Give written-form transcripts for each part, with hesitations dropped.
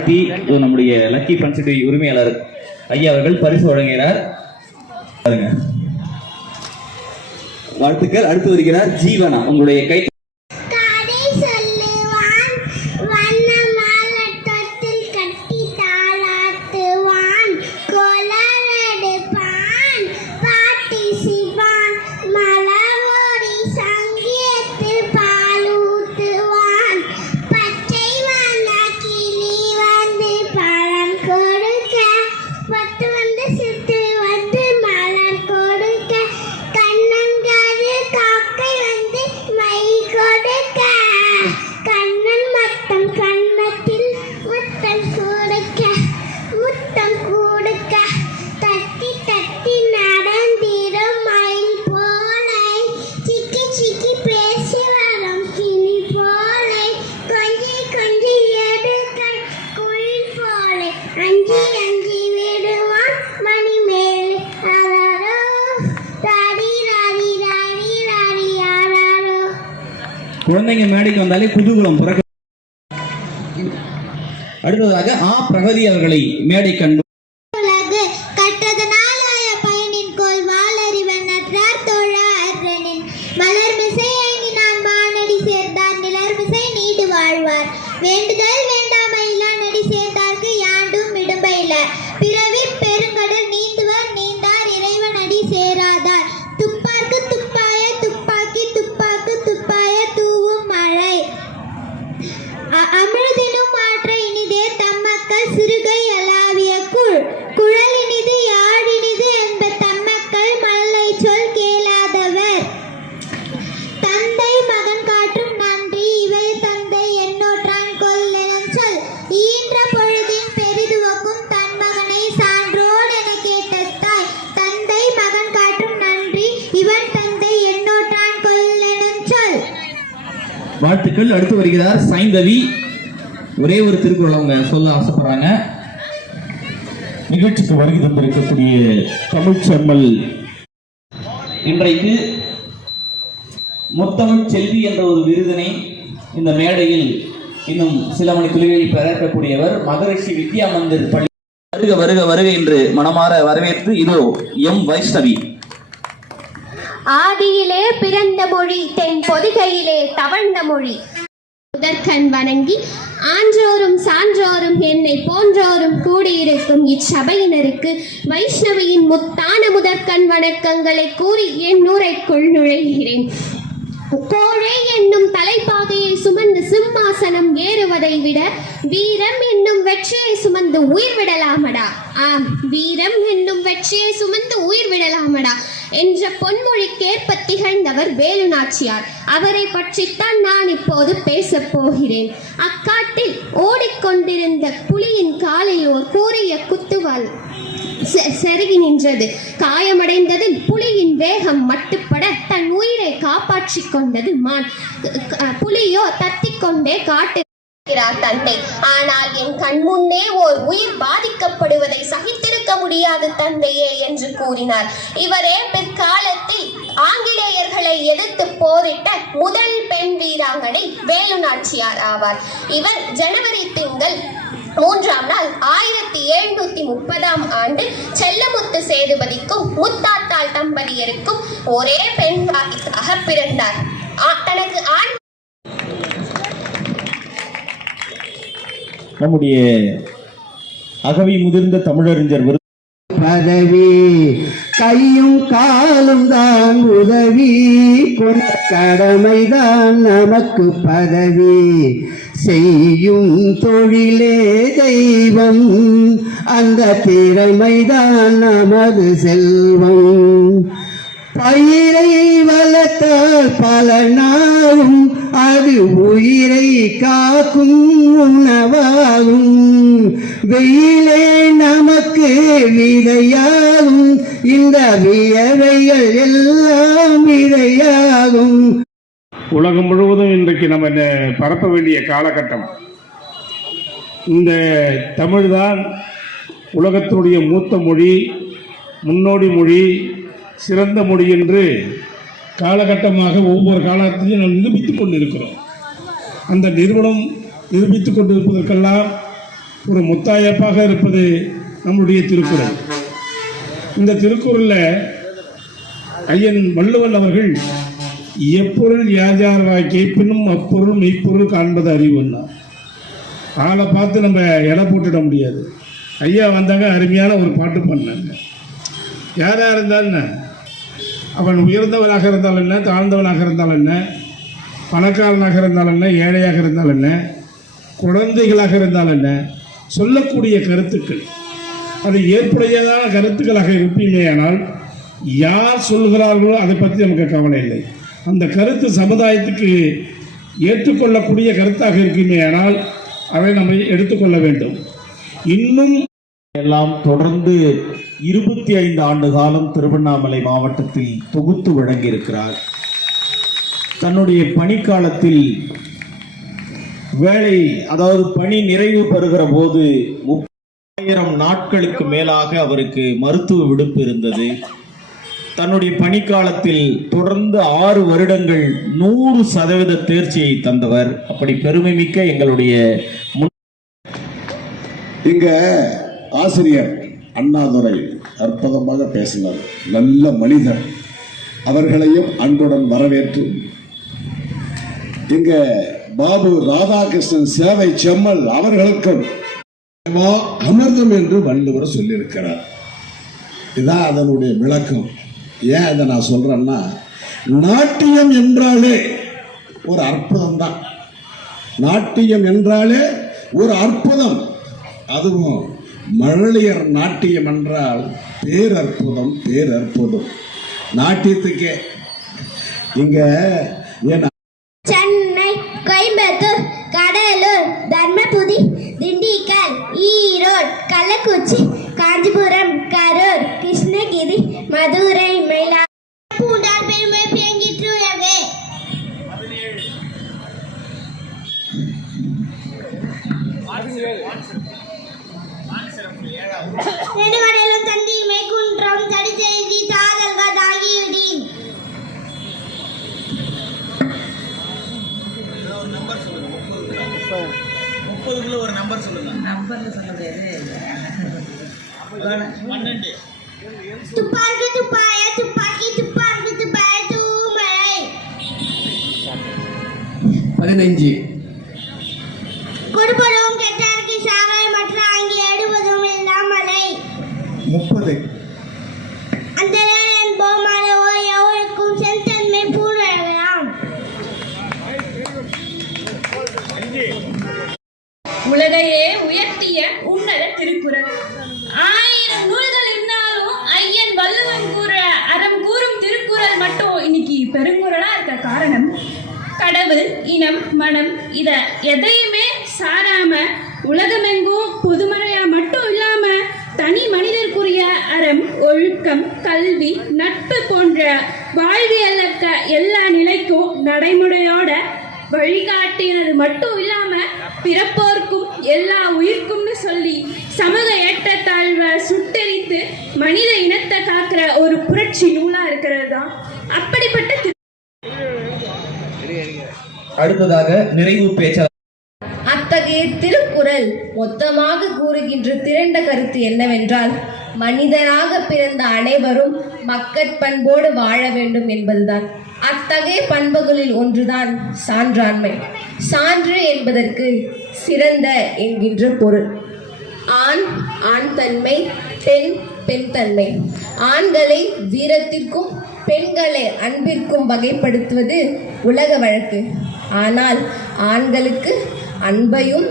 நம்முடைய லக்கி ஃபன்சிட்டி உரிமையாளர் ஐயா அவர்கள் பரிசு வழங்குகிறார். வாழ்த்துக்கள். அடுத்து வருகிறார் ஜீவனா. உங்களுடைய கை குழந்தைங்க மேடைக்கு வந்தாலே குதூகலம் பிறக்க. அடுத்ததாக பிரகதி அவர்களை மேடை கண்டு வேண்டுதல் வேண்டாமையிலா நடி சேர்ந்தார்க்கு யாண்டும் இடும்பையில பிறவி பெருங்கடல் நீந்துவர் நீந்தார் இறைவன் அடி சேராதார் துப்பார்க்கு துப்பாய துப்பாக்கி துப்பாக்கு துப்பாய தூவும் மழை அமிழ்தினும் மாற்ற இனிதே தம்மக்கள் சிறுகை அலாவிய குழல் இனிது யாழினிது என்ப தம்மக்கள் மல்லை சொல் கேளாதவர் தந்தை மகன் காற்றும் நன்றி இவை தந்தை என்னோற்றான் கொல்லெனச் சொல் ஈன்ற பொழுதின் பெரிதுவக்கும் தன் மகனை சான்றோன் என கேட்ட தாய் தந்தை மகன் காற்றும் நன்றி இவன் தந்தை என்னோற்றான் கொல்லெனச் சொல். வாழ்த்துக்கள். அடுத்து வருகிறார் சைந்தவி. ஒரே ஒரு திருக்குறள் அவங்க சொல்ல ஆசைப்படுறாங்க. நிகழ்ச்சிக்கு வருகை தந்திருக்கக்கூடிய தமிழ் செம்மல் இன்றைக்கு முத்தமிழ் செல்வி என்ற ஒரு விருதினை இந்த மேடையில் இன்னும் சில மணி துளிகளில் பெறக்கூடியவர் மகரிஷி வித்யா மந்திர் பள்ளி. வருக வருக வருக என்று மனமாற வரவேற்று இதோ எம் வைஷ்ணவி. ஆதியிலே பிறந்த மொழி தென் பொதிகையிலே தவழ்ந்த மொழி முதற்கண் வணங்கி ஆன்றோரும் சான்றோரும் என்னை போன்றோரும் கூடியிருக்கும் இச்சபையினருக்கு வைஷ்ணவியின் முத்தான முதற்கண் வணக்கங்களை கூறி என் நூரைக்குள் நுழைகிறேன். கோழை என்னும் தலைப்பாகையை சுமந்து சிம்மாசனம் ஏறுவதை விட வீரம் என்னும் வெற்றியை சுமந்து உயிர் விடலாமடா. ஆம், வீரம் என்னும் வெற்றியை சுமந்து உயிர் விடலாமடா என்ற பொன்மொழிக்கேற்ப திகழ்ந்தவர் வேலு நாச்சியார். அவரை பற்றித்தான் நான் இப்போது பேசப் போகிறேன். அக்காட்டில் ஓடிக்கொண்டிருந்த புலியின் காலில் ஒரு கூரிய குத்துவால் செருகி நின்றது. காயமடைந்ததில் புலியின் வேகம் மட்டுப்பட தன் உயிரை காப்பாற்றிக் கொண்டது மான். புலியோ தத்திக்கொண்டே காட்டுகிறார் தன்னை. ஆனால் என் கண் முன்னே ஓர் உயிர் பாதிக்கப்படுவதை சகித்திருக்க முடியாது தந்தையே என்று கூறினார். இவரே பிற்காலத்தில் ஆங்கிலேயர்களை எதிர்த்து போரிட்ட முதல் பெண் வீராங்கனை வேலு நாச்சியார் ஆவார். இவர் ஜனவரி திங்கள் 3ஆம் நாள் 1730 செல்லமுத்து சேதுபதிக்கும் முத்தாத்தாள் தம்பதியருக்கும் ஒரே பெண் வாரிசாக பிறந்தார். தனக்கு நம்முடைய அகவி முதிர்ந்த தமிழறிஞர் பதவி கையும் காலும் தான் உதவி கடமைதான் நமக்கு பதவி செய்யும் தொழிலே தெய்வம் அந்த திறமைதான் நமது செல்வம் பயிரை வளர்த்தால் பல நாளும் அது உயிரை காக்கும் உணவாகும் வெயிலே நமக்கு விதையாகும் இந்த வியவைகள் எல்லாம் விதையாகும். உலகம் முழுவதும் இன்றைக்கு நம்ம பரப்ப வேண்டிய காலகட்டம். இந்த தமிழ் தான் உலகத்தினுடைய மூத்த மொழி, முன்னோடி மொழி, சிறந்த மொழி என்று காலகட்டமாக ஒவ்வொரு காலத்திலையும் நாம் நிரூபித்துக் கொண்டிருக்கிறோம். அந்த நிறுவனம் நிரூபித்துக் கொண்டிருப்பதற்கெல்லாம் ஒரு முத்தாயப்பாக இருப்பது நம்முடைய திருக்குறள். இந்த திருக்குறளில் ஐயன் வள்ளுவன் அவர்கள் எப்பொருள் யார் யார் கேட்பினும் அப்பொருள் மெய்ப்பொருள் காண்பது அறிவுன்னா, ஆளை பார்த்து நம்ம எடை போட்டுட முடியாது. ஐயா வந்தாங்க, அருமையான ஒரு பாட்டு பண்ணாங்க. யாராக இருந்தாலும் என்ன, அவன் உயர்ந்தவனாக இருந்தால் என்ன, தாழ்ந்தவனாக இருந்தால் என்ன, பணக்காரனாக இருந்தால் என்ன, ஏழையாக இருந்தால் என்ன, குழந்தைகளாக இருந்தால் என்ன, சொல்லக்கூடிய கருத்துக்கள் அது ஏற்புடையதான கருத்துக்களாக இருப்பீங்கயானால் யார் சொல்கிறார்களோ அதை பற்றி நமக்கு கவலை இல்லை. அந்த கருத்து சமுதாயத்துக்கு ஏற்றுக்கொள்ளக்கூடிய கருத்தாக இருக்குமேயானால் அதை நம்ம எடுத்துக்கொள்ள வேண்டும். இன்னும் எல்லாம் தொடர்ந்து 25 ஆண்டு காலம் திருவண்ணாமலை மாவட்டத்தில் தொகுத்து வழங்கியிருக்கிறார். தன்னுடைய பணிக்காலத்தில் வேலை, அதாவது பணி நிறைவு பெறுகிற போது 30,000 நாட்களுக்கு மேலாக அவருக்கு மருத்துவ விடுப்பு இருந்தது. தன்னுடைய பணிக்காலத்தில் தொடர்ந்து 6 வருடங்கள் 100% தேர்ச்சியை தந்தவர். அப்படி பெருமை மிக்க எங்களுடைய இங்க ஆசிரியர் அண்ணாதுரை அற்புதமாக பேசினார். நல்ல மனிதர், அவர்களையும் அன்புடன் வரவேற்று இங்க பாபு ராதாகிருஷ்ணன் சேவை செம்மல் அவர்களுக்கும் அமிர்தம் என்று வள்ளுவர் சொல்லியிருக்கிறார். இதான் அதனுடைய விளக்கம். ஏன் இதை நான் சொல்றேன்னா, நாட்டியம் என்றாலே ஒரு அற்புதம் தான். நாட்டியம் என்றாலே ஒரு அற்புதம். அதுவும் மழலையர் நாட்டியம் என்றால் பேரற்புதம், பேரற்புதம். நாட்டியத்துக்கே இங்க ஏன்னா சென்னை, கோயம்புத்தூர், கடலூர், தர்மபுரி, திண்டுக்கல், ஈரோடு, கள்ளக்குறிச்சி, காஞ்சிபுரம், கரூர், கிருஷ்ணகிரி, மதுரை, மயிலாடுதுறை பூண்டார் பெருமை பியங்கிற்றுள்ளது. நெடுங்கடலும் தண்ணீர் குன்றம் தடி செய்தி சாதல்கள் ஆகியடி. ஒரு நம்பர் சொல்லுங்க. நம்பர்ல சொல்ல முடியாது. துப்பாக்கி துப்பாய துப்பாக்கி துப்பாக்கி துப்பாய தூமலை. 15. கொடுப்பதும் கெட்டார்க்கு சாவை மற்ற அங்கே அடுவதும் எல்லாம் மலை. 30. அந்த போமலை ஓய்க்கும் செந்தன்மை பூரலாம். உலகையே உயர்த்திய உன்னத திருக்குறள். 1000 நூல்கள் இருந்தாலும் ஐயன் வள்ளுவன் கூற அறம் கூறும் திருக்குறள் மட்டும் இன்னைக்கு பெருங்குறளா இருக்க காரணம், கடவுள், இனம், மனம் இத எதையுமே சாராம உலகமெங்கும் பொதுமறையா மட்டும் இல்லாம தனி மனிதருக்குரிய அறம், ஒழுக்கம், கல்வி, நட்பு போன்ற வாழ்வியலுக்க எல்லா நிலைக்கும் நடைமுறையோட வழிகாட்டினது மட்டும் இல்லாம பிறப்போர்க்கும் எல்லா உயிர்க்கும்னு சொல்லி சமூக ஏற்றத்தாழ்வை சுட்டெரித்து மனித இனத்தை காக்கிற ஒரு புரட்சி நூலா இருக்கிறது தான். அப்படிப்பட்ட அடுத்ததாக நிறைவு பேச்சாளர். அத்தகைய திருக்குறள் மொத்தமாக கூறுகின்ற திரண்ட கருத்து என்னவென்றால், மனிதனாக பிறந்த அனைவரும் மக்கட்பண்போடு வாழ வேண்டும் என்பதுதான். அத்தகைய பண்புகளில் ஒன்றுதான் சான்றாண்மை. சான்று என்பதற்கு சிறந்த என்கின்ற பொருள். ஆண் ஆண் தன்மை, பெண் பெண் தன்மை. ஆண்களை வீரத்திற்கும் பெண்களை அன்பிற்கும் வகைப்படுத்துவது உலக வழக்கு. ஆனால் ஆண்களுக்கு அன்பையும்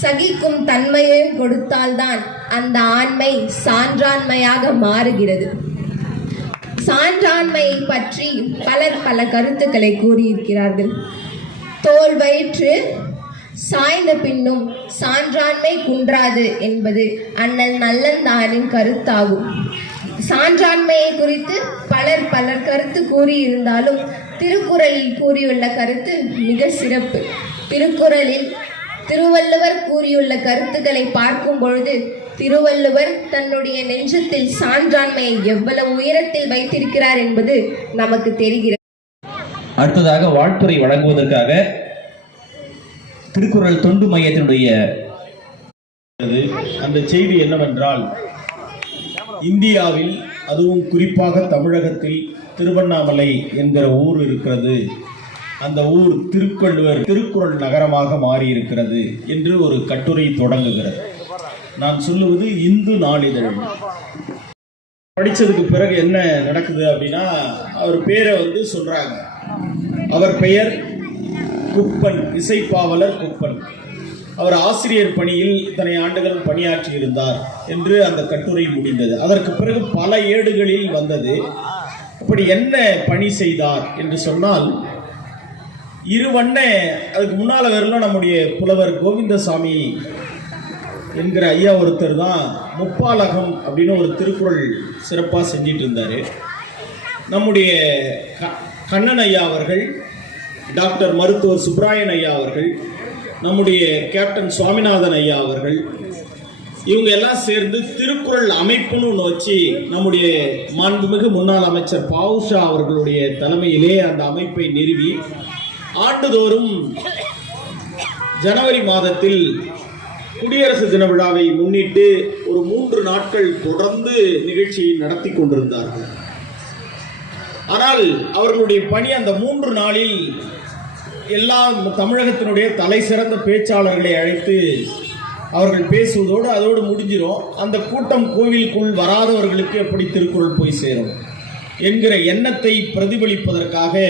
சகிக்கும் தன்மையையும் கொடுத்தால்தான் அந்த ஆண்மை சான்றாண்மையாக மாறுகிறது. சான்றாண்மையை பற்றி பலர் பல கருத்துக்களை கூறியிருக்கிறார்கள். தோல் வயிற்று சாய்ந்த பின்னும் சான்றாண்மை குன்றாது என்பது அண்ணல் நல்லந்தாரின் கருத்தாகும். சான்றாண்மையை குறித்து பலர் கருத்து கூறியிருந்தாலும் திருக்குறளில் கூறியுள்ள கருத்து மிக சிறப்பு. திருக்குறளில் திருவள்ளுவர் கூறியுள்ள கருத்துக்களை பார்க்கும் பொழுது திருவள்ளுவர் தன்னுடைய நெஞ்சத்தில் சான்றாண்மையை எவ்வளவு உயரத்தில் வைத்திருக்கிறார் என்பது நமக்கு தெரிகிறது. அடுத்ததாக வாழ்த்துறை வழங்குவதற்காக திருக்குறள் தொண்டு மையத்தினுடைய அந்த செய்தி என்னவென்றால், இந்தியாவில் அதுவும் குறிப்பாக தமிழகத்தில் திருவண்ணாமலை என்கிற ஊர் இருக்கிறது. அந்த ஊர் திருக்குறள் நகரமாக மாறி இருக்கிறது என்று ஒரு கட்டுரை தொடங்குகிறது. நான் சொல்லுவது இந்து நாளிதழ். படித்ததுக்கு பிறகு என்ன நடக்குது அப்படின்னா, அவர் பேரை சொல்றாங்க. அவர் பெயர் குப்பன், இசைப்பாவலர் குப்பன். அவர் ஆசிரியர் பணியில் இத்தனை ஆண்டுகள் பணியாற்றி இருந்தார் என்று அந்த கட்டுரை முடிந்தது. அதற்கு பிறகு பல ஏடுகளில் வந்தது. அப்படி என்ன பணி செய்தார் என்று சொன்னால், இருவண்ண, அதுக்கு முன்னால் வரலாம் நம்முடைய புலவர் கோவிந்தசாமி என்கிற ஐயா ஒருத்தர் தான் முப்பாலகம் அப்படின்னு ஒரு திருக்குறள் சிறப்பாக செஞ்சிட்டு இருந்தார். நம்முடைய கண்ணன் ஐயா அவர்கள், டாக்டர் மருத்துவர் சுப்ராயன் ஐயா அவர்கள், நம்முடைய கேப்டன் சுவாமிநாதன் ஐயா அவர்கள், இவங்க எல்லாம் சேர்ந்து திருக்குறள் அமைப்புன்னு ஒன்று வச்சு நம்முடைய மாண்புமிகு முன்னாள் அமைச்சர் பாவுஷா அவர்களுடைய தலைமையிலே அந்த அமைப்பை நிறுவி ஆண்டுதோறும் ஜனவரி மாதத்தில் குடியரசு தின விழாவை முன்னிட்டு ஒரு 3 நாட்கள் தொடர்ந்து நிகழ்ச்சியை நடத்தி கொண்டிருந்தார்கள். ஆனால் அவர்களுடைய பணி அந்த 3 நாளில் எல்லா தமிழகத்தினுடைய தலை சிறந்த பேச்சாளர்களை அழைத்து அவர்கள் பேசுவதோடு அதோடு முடிஞ்சிடும். அந்த கூட்டம் கோவிலுக்குள் வராதவர்களுக்கு எப்படி திருக்குறள் போய் சேரும் என்கிற எண்ணத்தை பிரதிபலிப்பதற்காக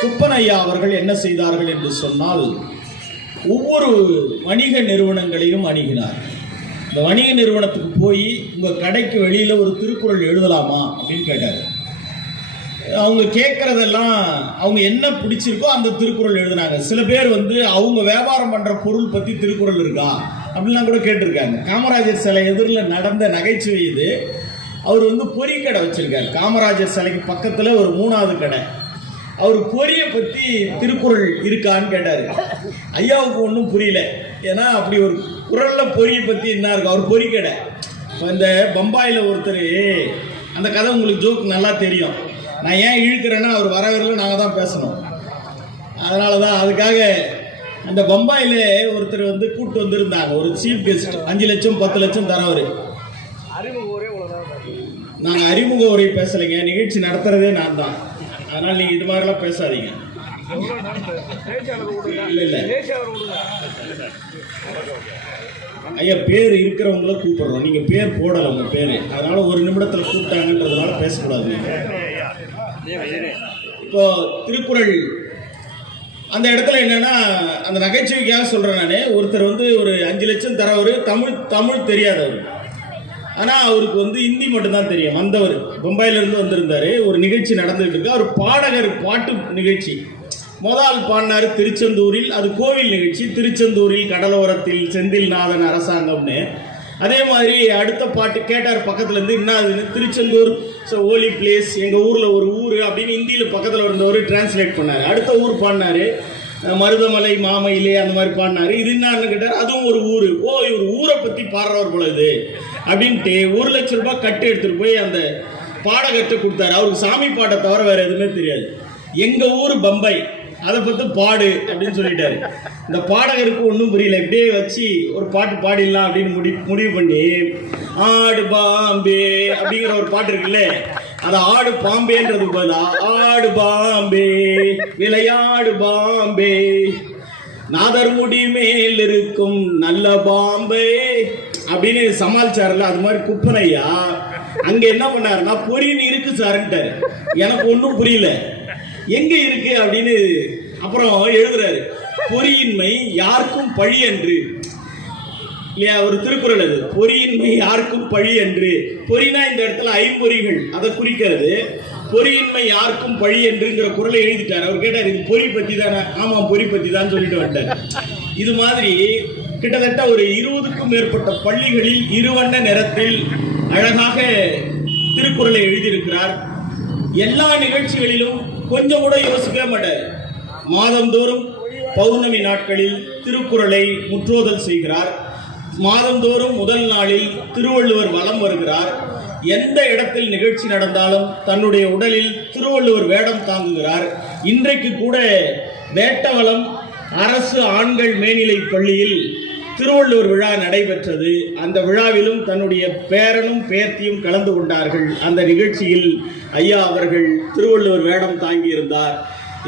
குப்பன் ஐயா அவர்கள் என்ன செய்தார்கள் என்று சொன்னால், ஒவ்வொரு வணிக நிறுவனங்களையும் அணுகினார். இந்த வணிக நிறுவனத்துக்கு போய் உங்கள் கடைக்கு வெளியில் ஒரு திருக்குறள் எழுதலாமா அப்படின்னு கேட்டார். அவங்க கேட்குறதெல்லாம் அவங்க என்ன பிடிச்சிருக்கோ அந்த திருக்குறள் எழுதினாங்க. சில பேர் அவங்க வியாபாரம் பண்ணுற பொருள் பற்றி திருக்குறள் இருக்கா அப்படின்லாம் கூட கேட்டிருக்காங்க. காமராஜர் சிலை எதிரில் நடந்த நகைச்சுவை இது. அவர் பொறிக்கடை வச்சுருக்கார். காமராஜர் சிலைக்கு பக்கத்தில் ஒரு 3வது கடை. அவர் பொரியை பற்றி திருக்குறள் இருக்கான்னு கேட்டார். ஐயாவுக்கு ஒன்றும் புரியல. ஏன்னா அப்படி ஒரு குறளில் பொரியை பற்றி என்ன இருக்கும், அவர் பொறிக்கடை. இப்போ இந்த பம்பாயில் ஒருத்தர், அந்த கதை உங்களுக்கு ஜோக் நல்லா தெரியும். நான் ஏன் இழுக்கிறேன்னா அவர் வரவரில் நாங்கள் தான் பேசணும். அதனால தான் அதுக்காக அந்த பம்பாயில் ஒருத்தர் கூப்பிட்டு வந்திருந்தாங்க, ஒரு சீஃப் கெஸ்ட். 5 லட்சம் 10 லட்சம் தரவர். நாங்கள் அறிமுக உரை பேசலைங்க, நிகழ்ச்சி நடத்துறதே நான் தான். அதனால் நீங்கள் இது மாதிரிலாம் பேசாதீங்க. இல்லை இல்லை ஐயா, பேர் இருக்கிறவங்கள கூப்பிடுறோம். நீங்கள் பேர் போடலை உங்கள் பேர், அதனால 1 நிமிடத்தில் கூப்பிட்டாங்கன்றதுனால பேசக்கூடாது. இப்போ திருக்குறள் அந்த இடத்துல என்னன்னா, அந்த நகைச்சுவைக்காக சொல்கிறேன் நான். ஒருத்தர் ஒரு 5 லட்சம் தரவர், தமிழ் தெரியாதவர். ஆனால் அவருக்கு ஹிந்தி மட்டும்தான் தெரியும். வந்தவர் பம்பாயிலிருந்து வந்திருந்தார். ஒரு நிகழ்ச்சி நடந்துகிட்டு இருக்கு. அவர் பாடகர், பாட்டு நிகழ்ச்சி. முதல் பாடினார் திருச்செந்தூரில், அது கோவில் நிகழ்ச்சி. திருச்செந்தூரில் கடலோரத்தில் செந்தில்நாதன் அரசாங்கம்னு. அதே மாதிரி அடுத்த பாட்டு கேட்டார் பக்கத்துலேருந்து, என்னதுன்னு, திருச்செந்தூர் ஹோலி பிளேஸ், எங்கள் ஊரில் ஒரு ஊர் அப்படின்னு ஹிந்தியில் பக்கத்தில் இருந்தவர் டிரான்ஸ்லேட் பண்ணார். அடுத்த ஊர் பாடினார், மருதமலை மாமையிலே, அந்த மாதிரி பாடினார். இது என்னன்னு கேட்டார், அதுவும் ஒரு ஊர். ஓ, இவர் ஊரை பற்றி பாடுறவர் பொழுது அப்படின்ட்டு 1 லட்சம் ரூபாய் கட்டு எடுத்துகிட்டு போய் அந்த பாடகர்கிட்ட கொடுத்தாரு. அவருக்கு சாமி பாட்டை தவிர வேறு எதுவுமே தெரியாது. எங்கள் ஊர் பம்பாய், அதை பற்றி பாடு அப்படின்னு சொல்லிட்டாரு. இந்த பாடகருக்கு ஒன்றும் புரியல. இப்படியே வச்சு ஒரு பாட்டு பாடிடலாம் அப்படின்னு முடிவு பண்ணி, ஆடு பாம்பே அப்படிங்கிற ஒரு பாட்டு இருக்குல்ல, அதை ஆடு பாம்பேன்றது பதிலா ஆடு பாம்பே விளையாடு பாம்பே நாதர் முடி மேல் இருக்கும் நல்ல பாம்பே அப்படின்னு சமாளிச்சார்ல. அது மாதிரி குப்பனையா அங்க என்ன பண்ணாருன்னா, பொறின்னு இருக்கு சார்ன்ட்டாரு. எனக்கு ஒன்றும் புரியல, எங்க இருக்கு அப்படின்னு. அப்புறம் எழுதுறாரு, பொறியின்மை யாருக்கும் பழி அன்று இல்லையா, ஒரு திருக்குறள் அது. பொறியின்மை யாருக்கும் பழி அன்று. பொறினா இந்த இடத்துல ஐம்பொறிகள், அதை குறிக்கிறது. பொறியின்மை யாருக்கும் பழி என்றுங்கிற குறளை எழுதிட்டார். அவர் கேட்டார், இது பொறி பத்தி தானே? ஆமாம், பொறி பத்தி தான் சொல்லிட்டு வந்துட்டார். இது மாதிரி கிட்டத்தட்ட ஒரு 20க்கும் மேற்பட்ட பள்ளிகளில் இருவண்ண நிறத்தில் அழகாக திருக்குறளை எழுதியிருக்கிறார். எல்லா நிகழ்ச்சிகளிலும் கொஞ்சம் கூட யோசிக்கவே மாட்டார். மாதந்தோறும் பௌர்ணமி நாட்களில் திருக்குறளை முற்றோதல் செய்கிறார். மாதந்தோறும் முதல் நாளில் திருவள்ளுவர் வலம் வருகிறார். எந்த இடத்தில் நிகழ்ச்சி நடந்தாலும் தன்னுடைய உடலில் திருவள்ளுவர் வேடம் தாங்குகிறார். இன்றைக்கு கூட வேட்டவலம் அரசு ஆண்கள் மேல்நிலை பள்ளியில் திருவள்ளுவர் விழா நடைபெற்றது. அந்த விழாவிலும் தன்னுடைய பேரனும் பேத்தியும் கலந்து கொண்டார்கள். அந்த நிகழ்ச்சியில் ஐயா அவர்கள் திருவள்ளுவர் வேடம் தாங்கியிருந்தார்.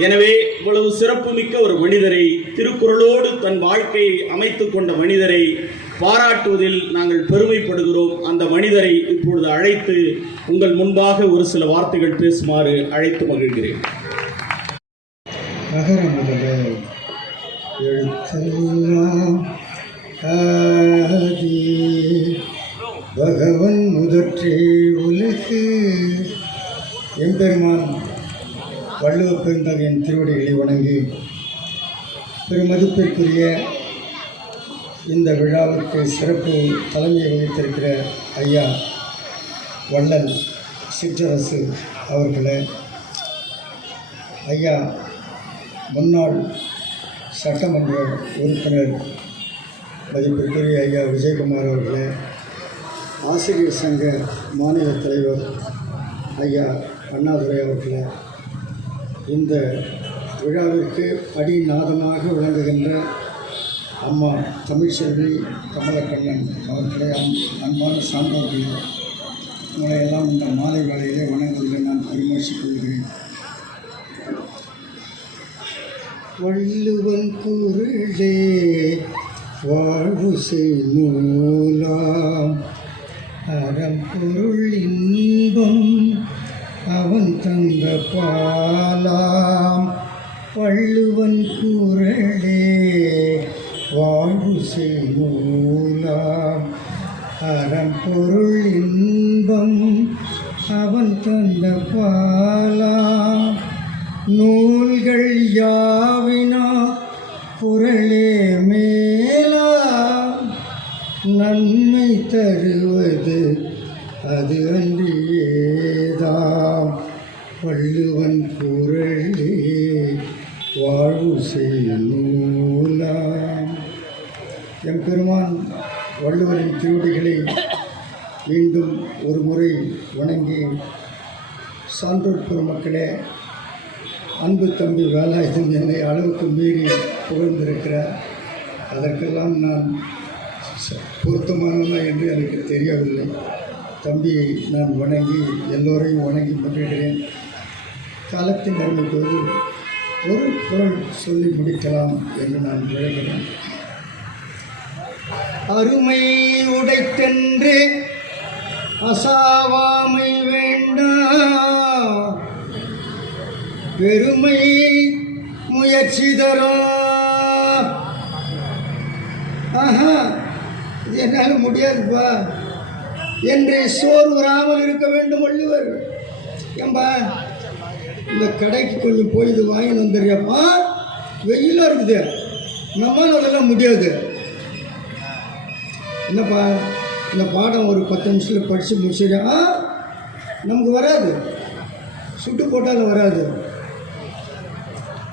எனவே இவ்வளவு சிறப்புமிக்க ஒரு மனிதரை, திருக்குறளோடு தன் வாழ்க்கையை அமைத்துக் கொண்ட மனிதரை பாராட்டுவதில் நாங்கள் பெருமைப்படுகிறோம். அந்த மனிதரை இப்பொழுது அழைத்து உங்கள் முன்பாக ஒரு சில வார்த்தைகள் பேசுமாறு அழைத்து மகிழ்கிறேன். அகர முதல எழுத்தெல்லாம் ஆதி பகவன் முதற்றே உலகு. எம்பெருமான் வள்ளுவர் பெருந்தகையின் திருவடிகளை வணங்கி பெருமதிப்பிற்குரிய இந்த விழாவுக்கு சிறப்பு தலைமையை வகித்திருக்கிற ஐயா வள்ளல் சிற்றரசு அவர்களே, ஐயா முன்னாள் சட்டமன்ற உறுப்பினர் மதிப்பிற்குரிய ஐயா விஜயகுமார் அவர்களே, ஆசிரியர் சங்க மாநில தலைவர் ஐயா அண்ணாதுரை அவர்களே, இந்த விழாவிற்கு அடிநாதமாக விளங்குகின்ற அம்மா தமிழ்ச்செல்வி கமலக்கண்ணன் அவர்களே, அன்பான சான்றோர்களே, உங்களை எல்லாம் இந்த மாலை வேளையிலே வணங்குவதில் நான் பெருமகிழ்ச்சி கொள்கிறேன். வள்ளுவன் குரலே வாழ்வு செய்நூலாம் அறம்பொருள் இன்பம் அவன் தந்த பாலாம். வள்ளுவன் குரலே வாழ்வு செய்நூலாம் அறம்பொருள் இன்பம் அவன் தந்த பாலாம். நூல்கள் யாவினா குரலே மேலா நன்மை தருவது அது அன்றியேதாம். வள்ளுவன் குரலே வாழ்வு செய்நூலாம். எம்பெருமான் வள்ளுவரின் திருவடிகளை மீண்டும் ஒரு முறை வணங்கி, சான்றோர் பெருமக்களே, அன்பு தம்பி வேலாயுதன் என்னை அளவுக்கு மீறி புகழ்ந்திருக்கிறார். அதற்கெல்லாம் நான் பொருத்தமானவனா என்று எனக்கு தெரியவில்லை. தம்பியை நான் வணங்கி எல்லோரையும் வணங்கி மகிழ்கிறேன். காலத்தின் அருமைப்போது ஒரு குரல் சொல்லி முடிக்கலாம் என்று நான் விளைகிறேன். அருமை உடைத்தென்று அசாவாமை வேண்டாம், பெருமை முயற்சி தரும். இது என்னால் முடியாதுப்பா என்று சோர்வுறாமல் இருக்க வேண்டும் வள்ளுவர். ஏம்பா இந்த கடைக்கு கொஞ்சம் போய் இது வாங்கிட்டு வந்துடுறியாப்பா, வெயிலாக இருக்குது, நம்மளால் அதெல்லாம் முடியாது. என்னப்பா இந்த பாடம் ஒரு 10 நிமிஷத்தில் படித்து முடிச்சிடா, நமக்கு வராது, சுட்டு போட்டாலும் வராது.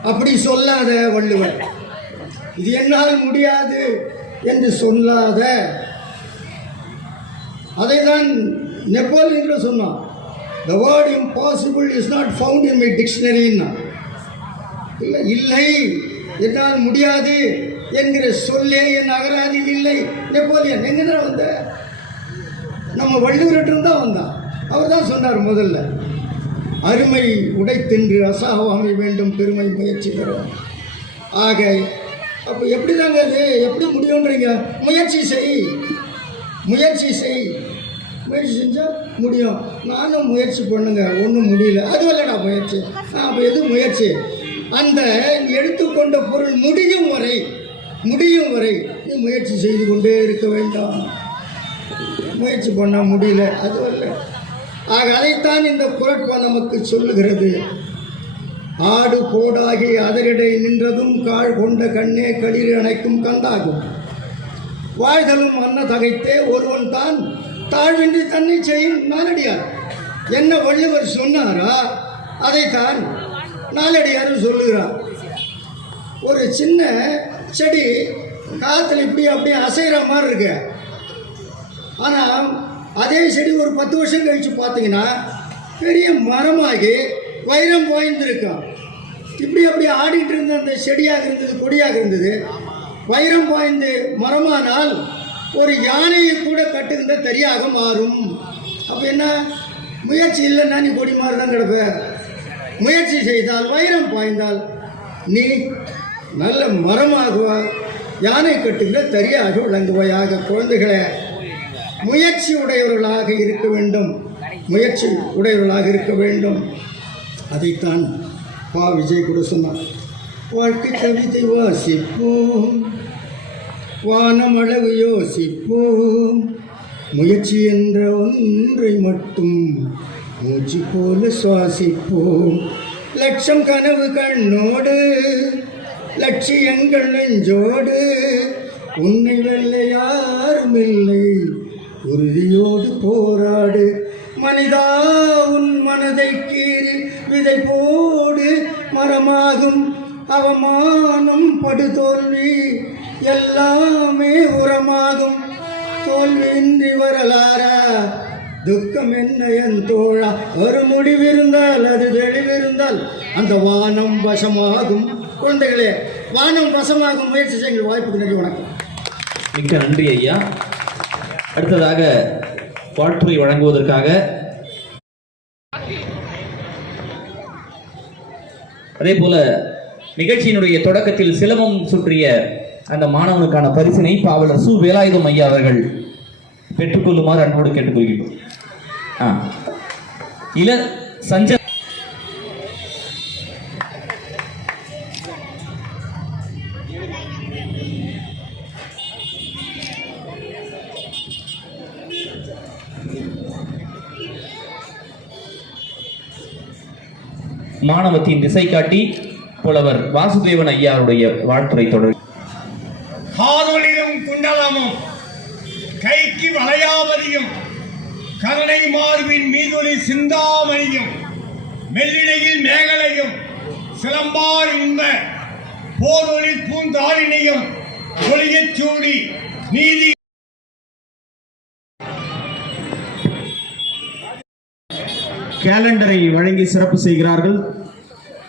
அப்படி சொல்லாத வள்ளுவர். இது என்னால் முடியாது என்று சொல்லாத. அதை தான் நெப்போலியன் கூட சொன்னான். The word impossible is not found in my dictionary. இல்லை, என்னால் முடியாது என்கிற சொல்லே என் அகராதியில் இல்லை. நெப்போலியன் எங்கே தான் வந்த? நம்ம வள்ளுவர்கிட்ட தான் வந்தான். அவர் தான் சொன்னார் முதல்ல, அருமை உடைத்தென்று அசாவாமை வேண்டும், பெருமை முயற்சி தரும். ஆக அப்போ எப்படி தாங்க அது எப்படி முடியுன்றீங்க? முயற்சி செய், முயற்சி செய். முயற்சி செஞ்சால் முடியும். நானும் முயற்சி பண்ணுங்க, ஒன்றும் முடியல, அது இல்லைடா முயற்சி. அப்போ எது முயற்சி? அந்த எடுத்துக்கொண்ட பொருள் முடியும் வரை நீ முயற்சி செய்து கொண்டே இருக்க வேண்டாம். முயற்சி பண்ணால் முடியல, அது அல்ல. ஆக அதைத்தான் இந்த குறட்பா நமக்கு சொல்லுகிறது. ஆடு கோடாகி அதரிடை நின்றதும் கால் கொண்ட கண்ணே களிறு அணைக்கும் கந்தாகும். வாழ்தலும் அன்ன தகைத்தே ஒருவன் தான் தாழ்வின்றி தன்னை செய்யும் நாலடியார். என்ன வள்ளுவர் சொன்னாரா அதைத்தான் நாலடியாரும் சொல்லுகிறார். ஒரு சின்ன செடி காற்றுல இப்படி அப்படியே அசைகிற மாதிரி இருக்கு. ஆனால் அதே செடி ஒரு 10 வருஷம் கழித்து பார்த்தீங்கன்னா பெரிய மரமாகி வைரம் வாய்ந்திருக்கும். இப்படி அப்படி ஆடிட்டு இருந்த அந்த செடியாக இருந்தது, கொடியாக இருந்தது. வைரம் பாய்ந்து மரமானால் ஒரு யானையை கூட கட்டுகின்ற தறியாக மாறும். அப்போ என்ன, முயற்சி இல்லைன்னா நீ கொடி மாதிரி தான் கிடப்ப. முயற்சி செய்தால், வைரம் பாய்ந்தால் நீ நல்ல மரமாகுவா, யானை கட்டுகிற தறியாக விளங்குவாயாக. குழந்தைகளை முயற்சி உடையவர்களாக இருக்க வேண்டும், முயற்சி உடையவர்களாக இருக்க வேண்டும். அதைத்தான் பா விஜய் கூட சொன்னார். வாழ்க்கை கவிதை வாசிப்போம், வானமளவு யோசிப்போம், முயற்சி என்ற ஒன்றை மட்டும் மூச்சு போல சுவாசிப்போம். லட்சம் கனவு கண்ணோடு, லட்சியங்கள் நெஞ்சோடு, உன்னை வெல்ல யாரும் இல்லை, உறுதியோடு போராடு. மனிதா உன் மனதை கீறி விதை போடு, மரமாகும் அவமானம் படுதோல்வி எல்லாமே உரமாகும். தோல்வியின்றி வரலாறா, துக்கம் என்ன என் தோழா, ஒரு முடிவிருந்தால் அது தெளிவிருந்தால் அந்த வானம் வசமாகும். குழந்தைகளே, வானம் வசமாகும், முயற்சி செய்யுங்கள். வாய்ப்புக்கு நன்றி, வணக்கம். மிக்க நன்றி ஐயா. அடுத்ததாக வாழ்த்துறை வழங்குவதற்காக அதே போல நிகழ்ச்சியினுடைய தொடக்கத்தில் சிலம்பம் சுற்றிய அந்த மாணவனுக்கான பரிசினை பாவலர் சு வேலாயுதம் ஐயா அவர்கள் பெற்றுக்கொள்ளுமாறு அன்போடு கேட்டுக்கொள்கிறோம். இள சஞ்ச மாணவத்தின் திசை காட்டி புலவர் வாசுதேவன் ஐயாவுடைய வாழ்த்துறை தொடர். காதொளிரும் குண்டலமும் கைக்கு வளையாமதியும் கருணை மார்பின் மீதொலி சிந்தாமணியும் மெல்லிடையில் மேகலையும் சிலம்பார் இன்ப போதொளி பூந்தாளினையும் ஒளியச் சூடி நீதி கேலண்டரை வழங்கி சிறப்பு செய்கிறார்கள்.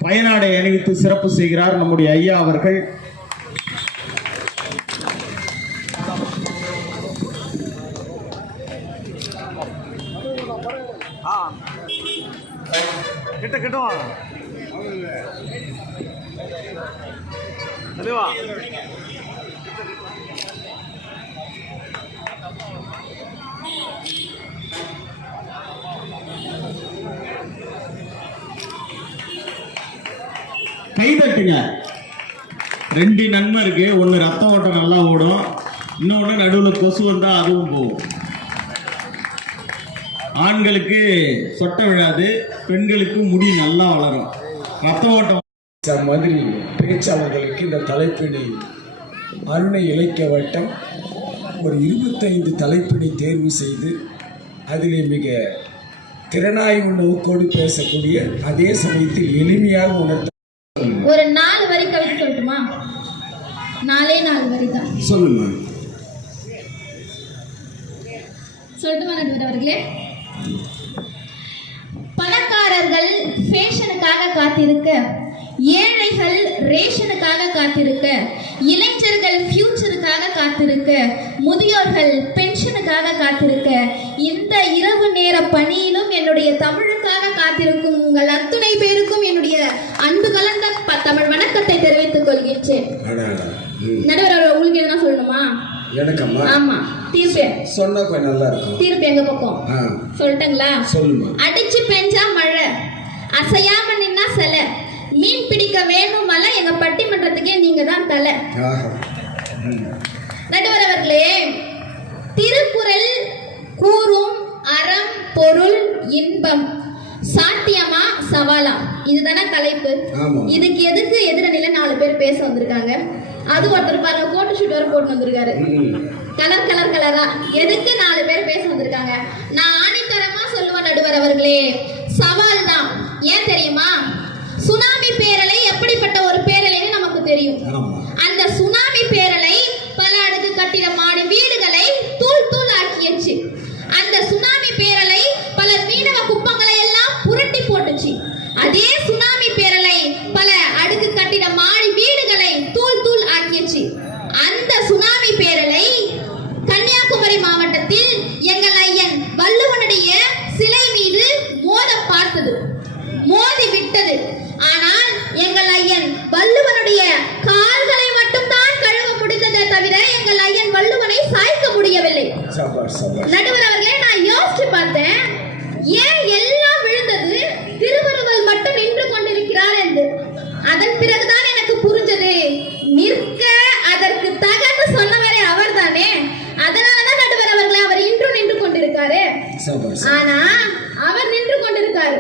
பயனாடை அணிவித்து சிறப்பு செய்கிறார் நம்முடைய ஐயா அவர்கள். கைதட்டுங்க. ரெண்டு நன்மை இருக்கு. ஒன்று ரத்த ஓட்டம் நல்லா ஓடும், இன்னொன்று நடுவில் கொசு வந்தா அதுவும் போகும். ஆண்களுக்கு சொட்டை விழாது, பெண்களுக்கு முடி நல்லா வளரும். ரத்த ஓட்டம் மாதிரி பேச்சாளர்களுக்கு இந்த தலைப்பினை அருணை இலக்கிய வட்டம் ஒரு 25 தலைப்பினை தேர்வு செய்து அதிலே மிக திறனாய்வு நோக்கோடு பேசக்கூடிய, அதே சமயத்தில் எளிமையாக உணர்த்த ஒரு 4 வரி கவிதை சொல்லட்டுமா? 4 வரி தான் சொல்லுங்க. சொல்லட்டுமா நடுவர் அவர்களே? பணக்காரர்கள் ஃபேஷனுக்காக காத்திருக்க, ஏழைகள் ரேஷனுக்காக காத்திருக்க, இளைஞர்கள் ஃபியூச்சருக்காக காத்திருக்க, முதியோர்கள் பென்ஷனுக்காக காத்திருக்க, இந்த இரவு நேர பணியிலும் என்னுடைய தமிழுக்காக காத்திருக்கும் உங்கள் அத்துணை பேருக்கும் என்னுடைய அன்பு கலந்த தமிழ் வணக்கத்தை தெரிவித்துக் கொள்கின்றேன். நடுவர் உங்களுக்கு எதுனா சொல்லணுமா? எனக்கம்மா? ஆமா, தீர்ப்பு சொன்னா கொஞ்சம் நல்லா இருக்கும். தீர்ப்பு எங்க பக்கம் சொல்லட்டுங்களா? சொல்லுமா. அடிச்சு பெஞ்சா மழை, அசையாம நின்னா சிலை, மீன் பிடிக்க வேணும் மலை, எங்க பட்டிமன்றத்துக்கே நீங்க தான் தலை. நடுவர் அவர்களே, திருக்குறள் கூறும் அறம் பொருள் இன்பம் சாத்தியமா சவாலா, இதுதானே தலைப்பு. இதுக்கு எதுக்கு எதிரணியில 4 பேர் பேச வந்திருக்காங்க. அது ஒருத்தர் பாருங்க, கோட்டு ஷூட் வர போட்டு வந்திருக்காரு, கலரா. எதுக்கு 4 பேர் பேச வந்திருக்காங்க? நான் ஆணித்தரமா சொல்லுவேன் நடுவர் அவர்களே, சவால் தான். ஏன் தெரியுமா? சுனாமி பேரலை எப்படிப்பட்ட ஒரு பேரலைன்னு நமக்கு தெரியும். அந்த சுனாமி பேரலை பல அடுக்கு கட்டிட மாடி வீடுகளை தூள் தூள் ஆக்கியச்சு. அந்த சுனாமி பேரலை பல மீனவ குப்பங்களை எல்லாம் புரட்டி போட்டுச்சு. அதே சுனாமி பேரலை பல அடுக்கு கட்டிட மாடி வீடுகளை தூள் தூள் ஆக்கியச்சு. அந்த ஆர்வத்தில் எங்கள் ஐயன் வள்ளுவனுடைய சிலை மீது மோத பார்த்தது, மோதி விட்டது. ஆனால் எங்கள் ஐயன் வள்ளுவனுடைய கால்களை மட்டும்தான் கழுவ முடிந்ததே தவிர எங்கள் ஐயன் வள்ளுவனை சாய்க்க முடியவில்லை. நடுவர் அவர்களே, நான் யோசிச்சு பார்த்தேன், ஏன் எல்லாம் விழுந்தது, திருவள்ளுவர் மட்டும் நின்று கொண்டிருக்கிறார் என்று. அதன் பிறகுதான் எனக்கு புரிஞ்சது, நிற்க அதற்கு தகன்னு சொன்னவரே அவர் தானே. அதனாலதான் நடுவர் அவர்களே அவர் இன்றும் நின்று கொண்டிருக்காரு. ஆனா அவர் நின்று கொண்டிருக்காரு.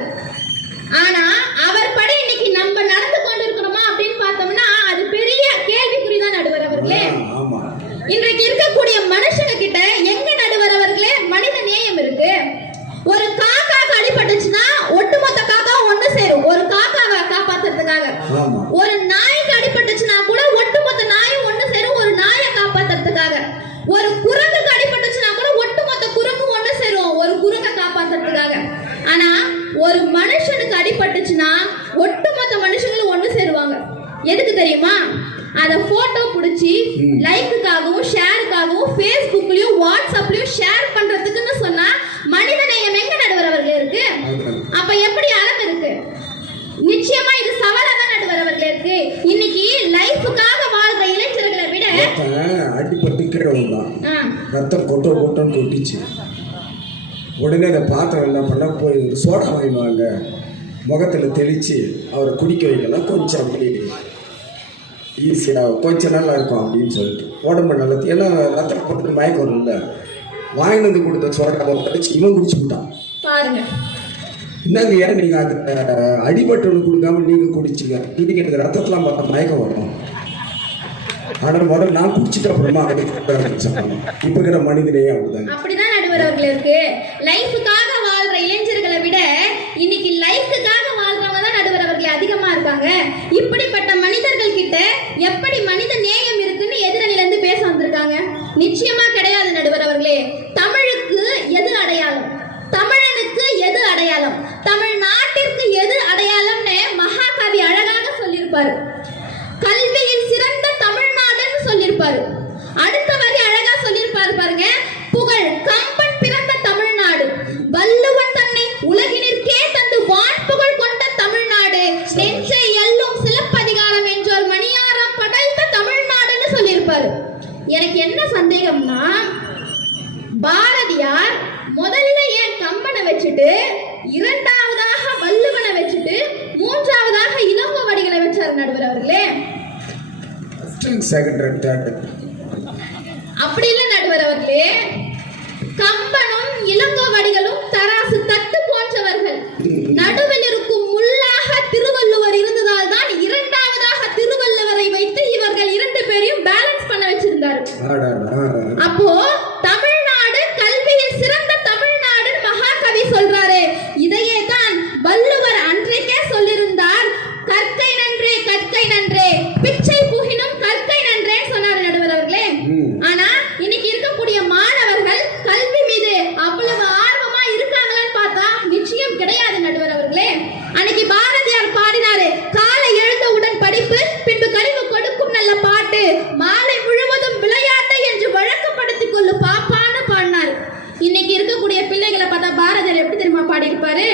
ஆனா அவர் படி இன்னைக்கு நம்ம நடந்து கொண்டிருக்கிறோமா அப்படின்னு பார்த்தோம்னா அது பெரிய கேள்விக்குறிதான் நடுவர் அவர்களே. இன்றைக்கு இருக்கக்கூடிய மனுஷங்க கிட்ட எங்க நடுவர் அவர்களே மனித நேயம் இருக்கு? ஒரு காக்காக்கு அடிபட்டுச்சுன்னா ஒட்டுமொத்த காக்கா ஒண்ணு சேரும் ஒரு காக்காவை காப்பாத்துறதுக்காக. ஒரு நாய்க்கு அடிபட்டுச்சுன்னா கூட ஒட்டுமொத்த நாயும் ஒண்ணு சேரும் ஒரு நாயை காப்பாத்துறதுக்காக. ஒரு குரங்குக்கு அடிபட்டுச்சுன்னா கூட ஒட்டுமொத்த குரங்கும் ஒண்ணு சேரும் ஒரு குரங்கை காப்பாத்துறதுக்காக. ஆனா ஒரு மனுஷனுக்கு அடிபட்டுச்சுன்னா ஒட்டுமொத்த மனுஷங்களும் ஒண்ணு சேருவாங்க. எதுக்கு தெரியுமா? அத போட்டோ புடிச்சு லைக்குக்காகவும் ஷேருக்காகவும் ஃபேஸ்புக்லயும் வாட்ஸ்அப்லயும் ஷேர் பண்றதுக்குன்னு சொன்னா மனித நேயம் எங்க நடுவர் அவர்களே இருக்கு? அப்ப எப்படி அறம் இருக்கு? நிச்சயமா இது சவாலா தான் நடுவர் அவர்களே இருக்கு. இன்னைக்கு லைஃபுக்காக வாழ்ற இளைஞர்களை விட அடிப்பட்டு கீழே வந்தான், ரத்தம் கொட்டோன்னு கொட்டிச்சு. உடனே அதை பார்த்தவன் என்ன பண்ண, போய் ஒரு சோடா வாங்கிடுவாங்க, முகத்தில் தெளித்து அவரை குடிக்க வைக்கலாம், கொஞ்சம் அப்படி ஈஸியாக கொஞ்சம் நல்லா இருக்கும் அப்படின்னு சொல்லிட்டு உடம்பு நல்லது. ஏன்னா ரத்தம் போட்டு மயக்கம் வரும்ல, வாங்கிட்டு வந்து கொடுத்த சோடா தெளிச்சு இவன் குடிச்சு விட்டான். பாருங்க, என்னங்க ஏன் நீங்கள் அது அடிபட்டவனுக்கு கொடுக்காம நீங்கள் குடிச்சிங்க, இன்னைக்கு எனக்கு ரத்தத்தெலாம் பார்த்தா மயக்கம் வரும். ஆனால் முதல்ல நான் குடிச்சிட்டு அப்புறமா இப்போ இருக்கிற மனிதனையே அப்படிதான் நடுவர் அவர்கள் இருக்கு. லைஃபுக்காக வாழ்ற இளைஞர்களை விட இன்னைக்கு லைஃபுக்காக வாழ்றவங்க தான் நடுவர் அவர்கள் அதிகமா இருக்காங்க. இப்படிப்பட்ட மனிதர்கள் கிட்ட எப்படி மனித நேயம் இருக்குன்னு எதிரணில இருந்து பேச வந்திருக்காங்க? நிச்சயமா கிடையாது நடுவர் அவர்களே. தமிழுக்கு எது அடையாளம், தமிழனுக்கு எது அடையாளம், தமிழ்நாட்டிற்கு எது அடையாளம்னு மகாகவி அழகாக சொல்லியிருப்பாரு. கல்வியில் சிறந்த தமிழ்நாடுன்னு சொல்லியிருப்பாரு. அடுத்த வரி அழகா சொல்லியிருப்பாரு பாருங்க, புகழ் கம்பன் பிறந்த தமிழ்நாடு, வள்ளுவன் தன்னை உலகினிற்கே தந்து வான்புகழ் கொண்ட தமிழ்நாடு, நெஞ்சை எல்லும் சிலப்பதிகாரம் என்றோர் மணியாரம் படைத்த தமிழ்நாடுன்னு சொல்லியிருப்பாரு. எனக்கு என்ன சந்தேகம்னா, பாரதியார் முதல்ல ஏன் கம்பனை வச்சுட்டு இரண்டாவதாக வள்ளுவனை வச்சுட்டு மூன்றாவதாக இளங்கோவடிகளை வச்சார் நடுவர் அவர்களே? அப்படி இல்லை நடுவர் அவர்களே. கம்பனும் இளங்கோவடிகளும் தராசு தட்டு போன்றவர்கள். நடுவில் இருக்கும் முள்ளாக திருவள்ளுவர் இருந்ததால் தான் இரண்டாவதாக திருவள்ளுவரை வைத்து இவர்கள் இரண்டு பேரையும் பேலன்ஸ் பண்ண வச்சிருந்தார். அப்போ தமிழ்நாடு கல்வியில் சிறந்த தமிழ்நாடு மகாகவி சொல்றாரு. இதையே தான் வள்ளுவர் அன்றைக்கே சொல்லியிருந்தார், கற்கை நன்றே கற்கை நன்றே பிச்சை புகினும் கற்கை நன்றே சொன்னார் நடுவர் அவர்களே. ஆனா இன்னைக்கு இருக்கக்கூடிய மாணவர்கள் கல்வி மீது அவ்வளவு ஆர்வமா இருக்காங்களான்னு பார்த்தா நிச்சயம் கிடையாது நடுவர் அவர்களே. அன்னைக்கு பாரதியார் பாடினாரு, காலை எழுந்தவுடன் படிப்பு, பின்பு கழிவு கொடுக்கும் நல்ல பாட்டு, மாலை முழுவதும் விளையாட்டு என்று வழக்கப்படுத்திக் கொள்ளு பாப்பான்னு பாடினார். இன்னைக்கு இருக்கக்கூடிய பிள்ளைகளை பார்த்தா பாரதியார் எப்படி தெரியுமா பாடியிருப்பாரு?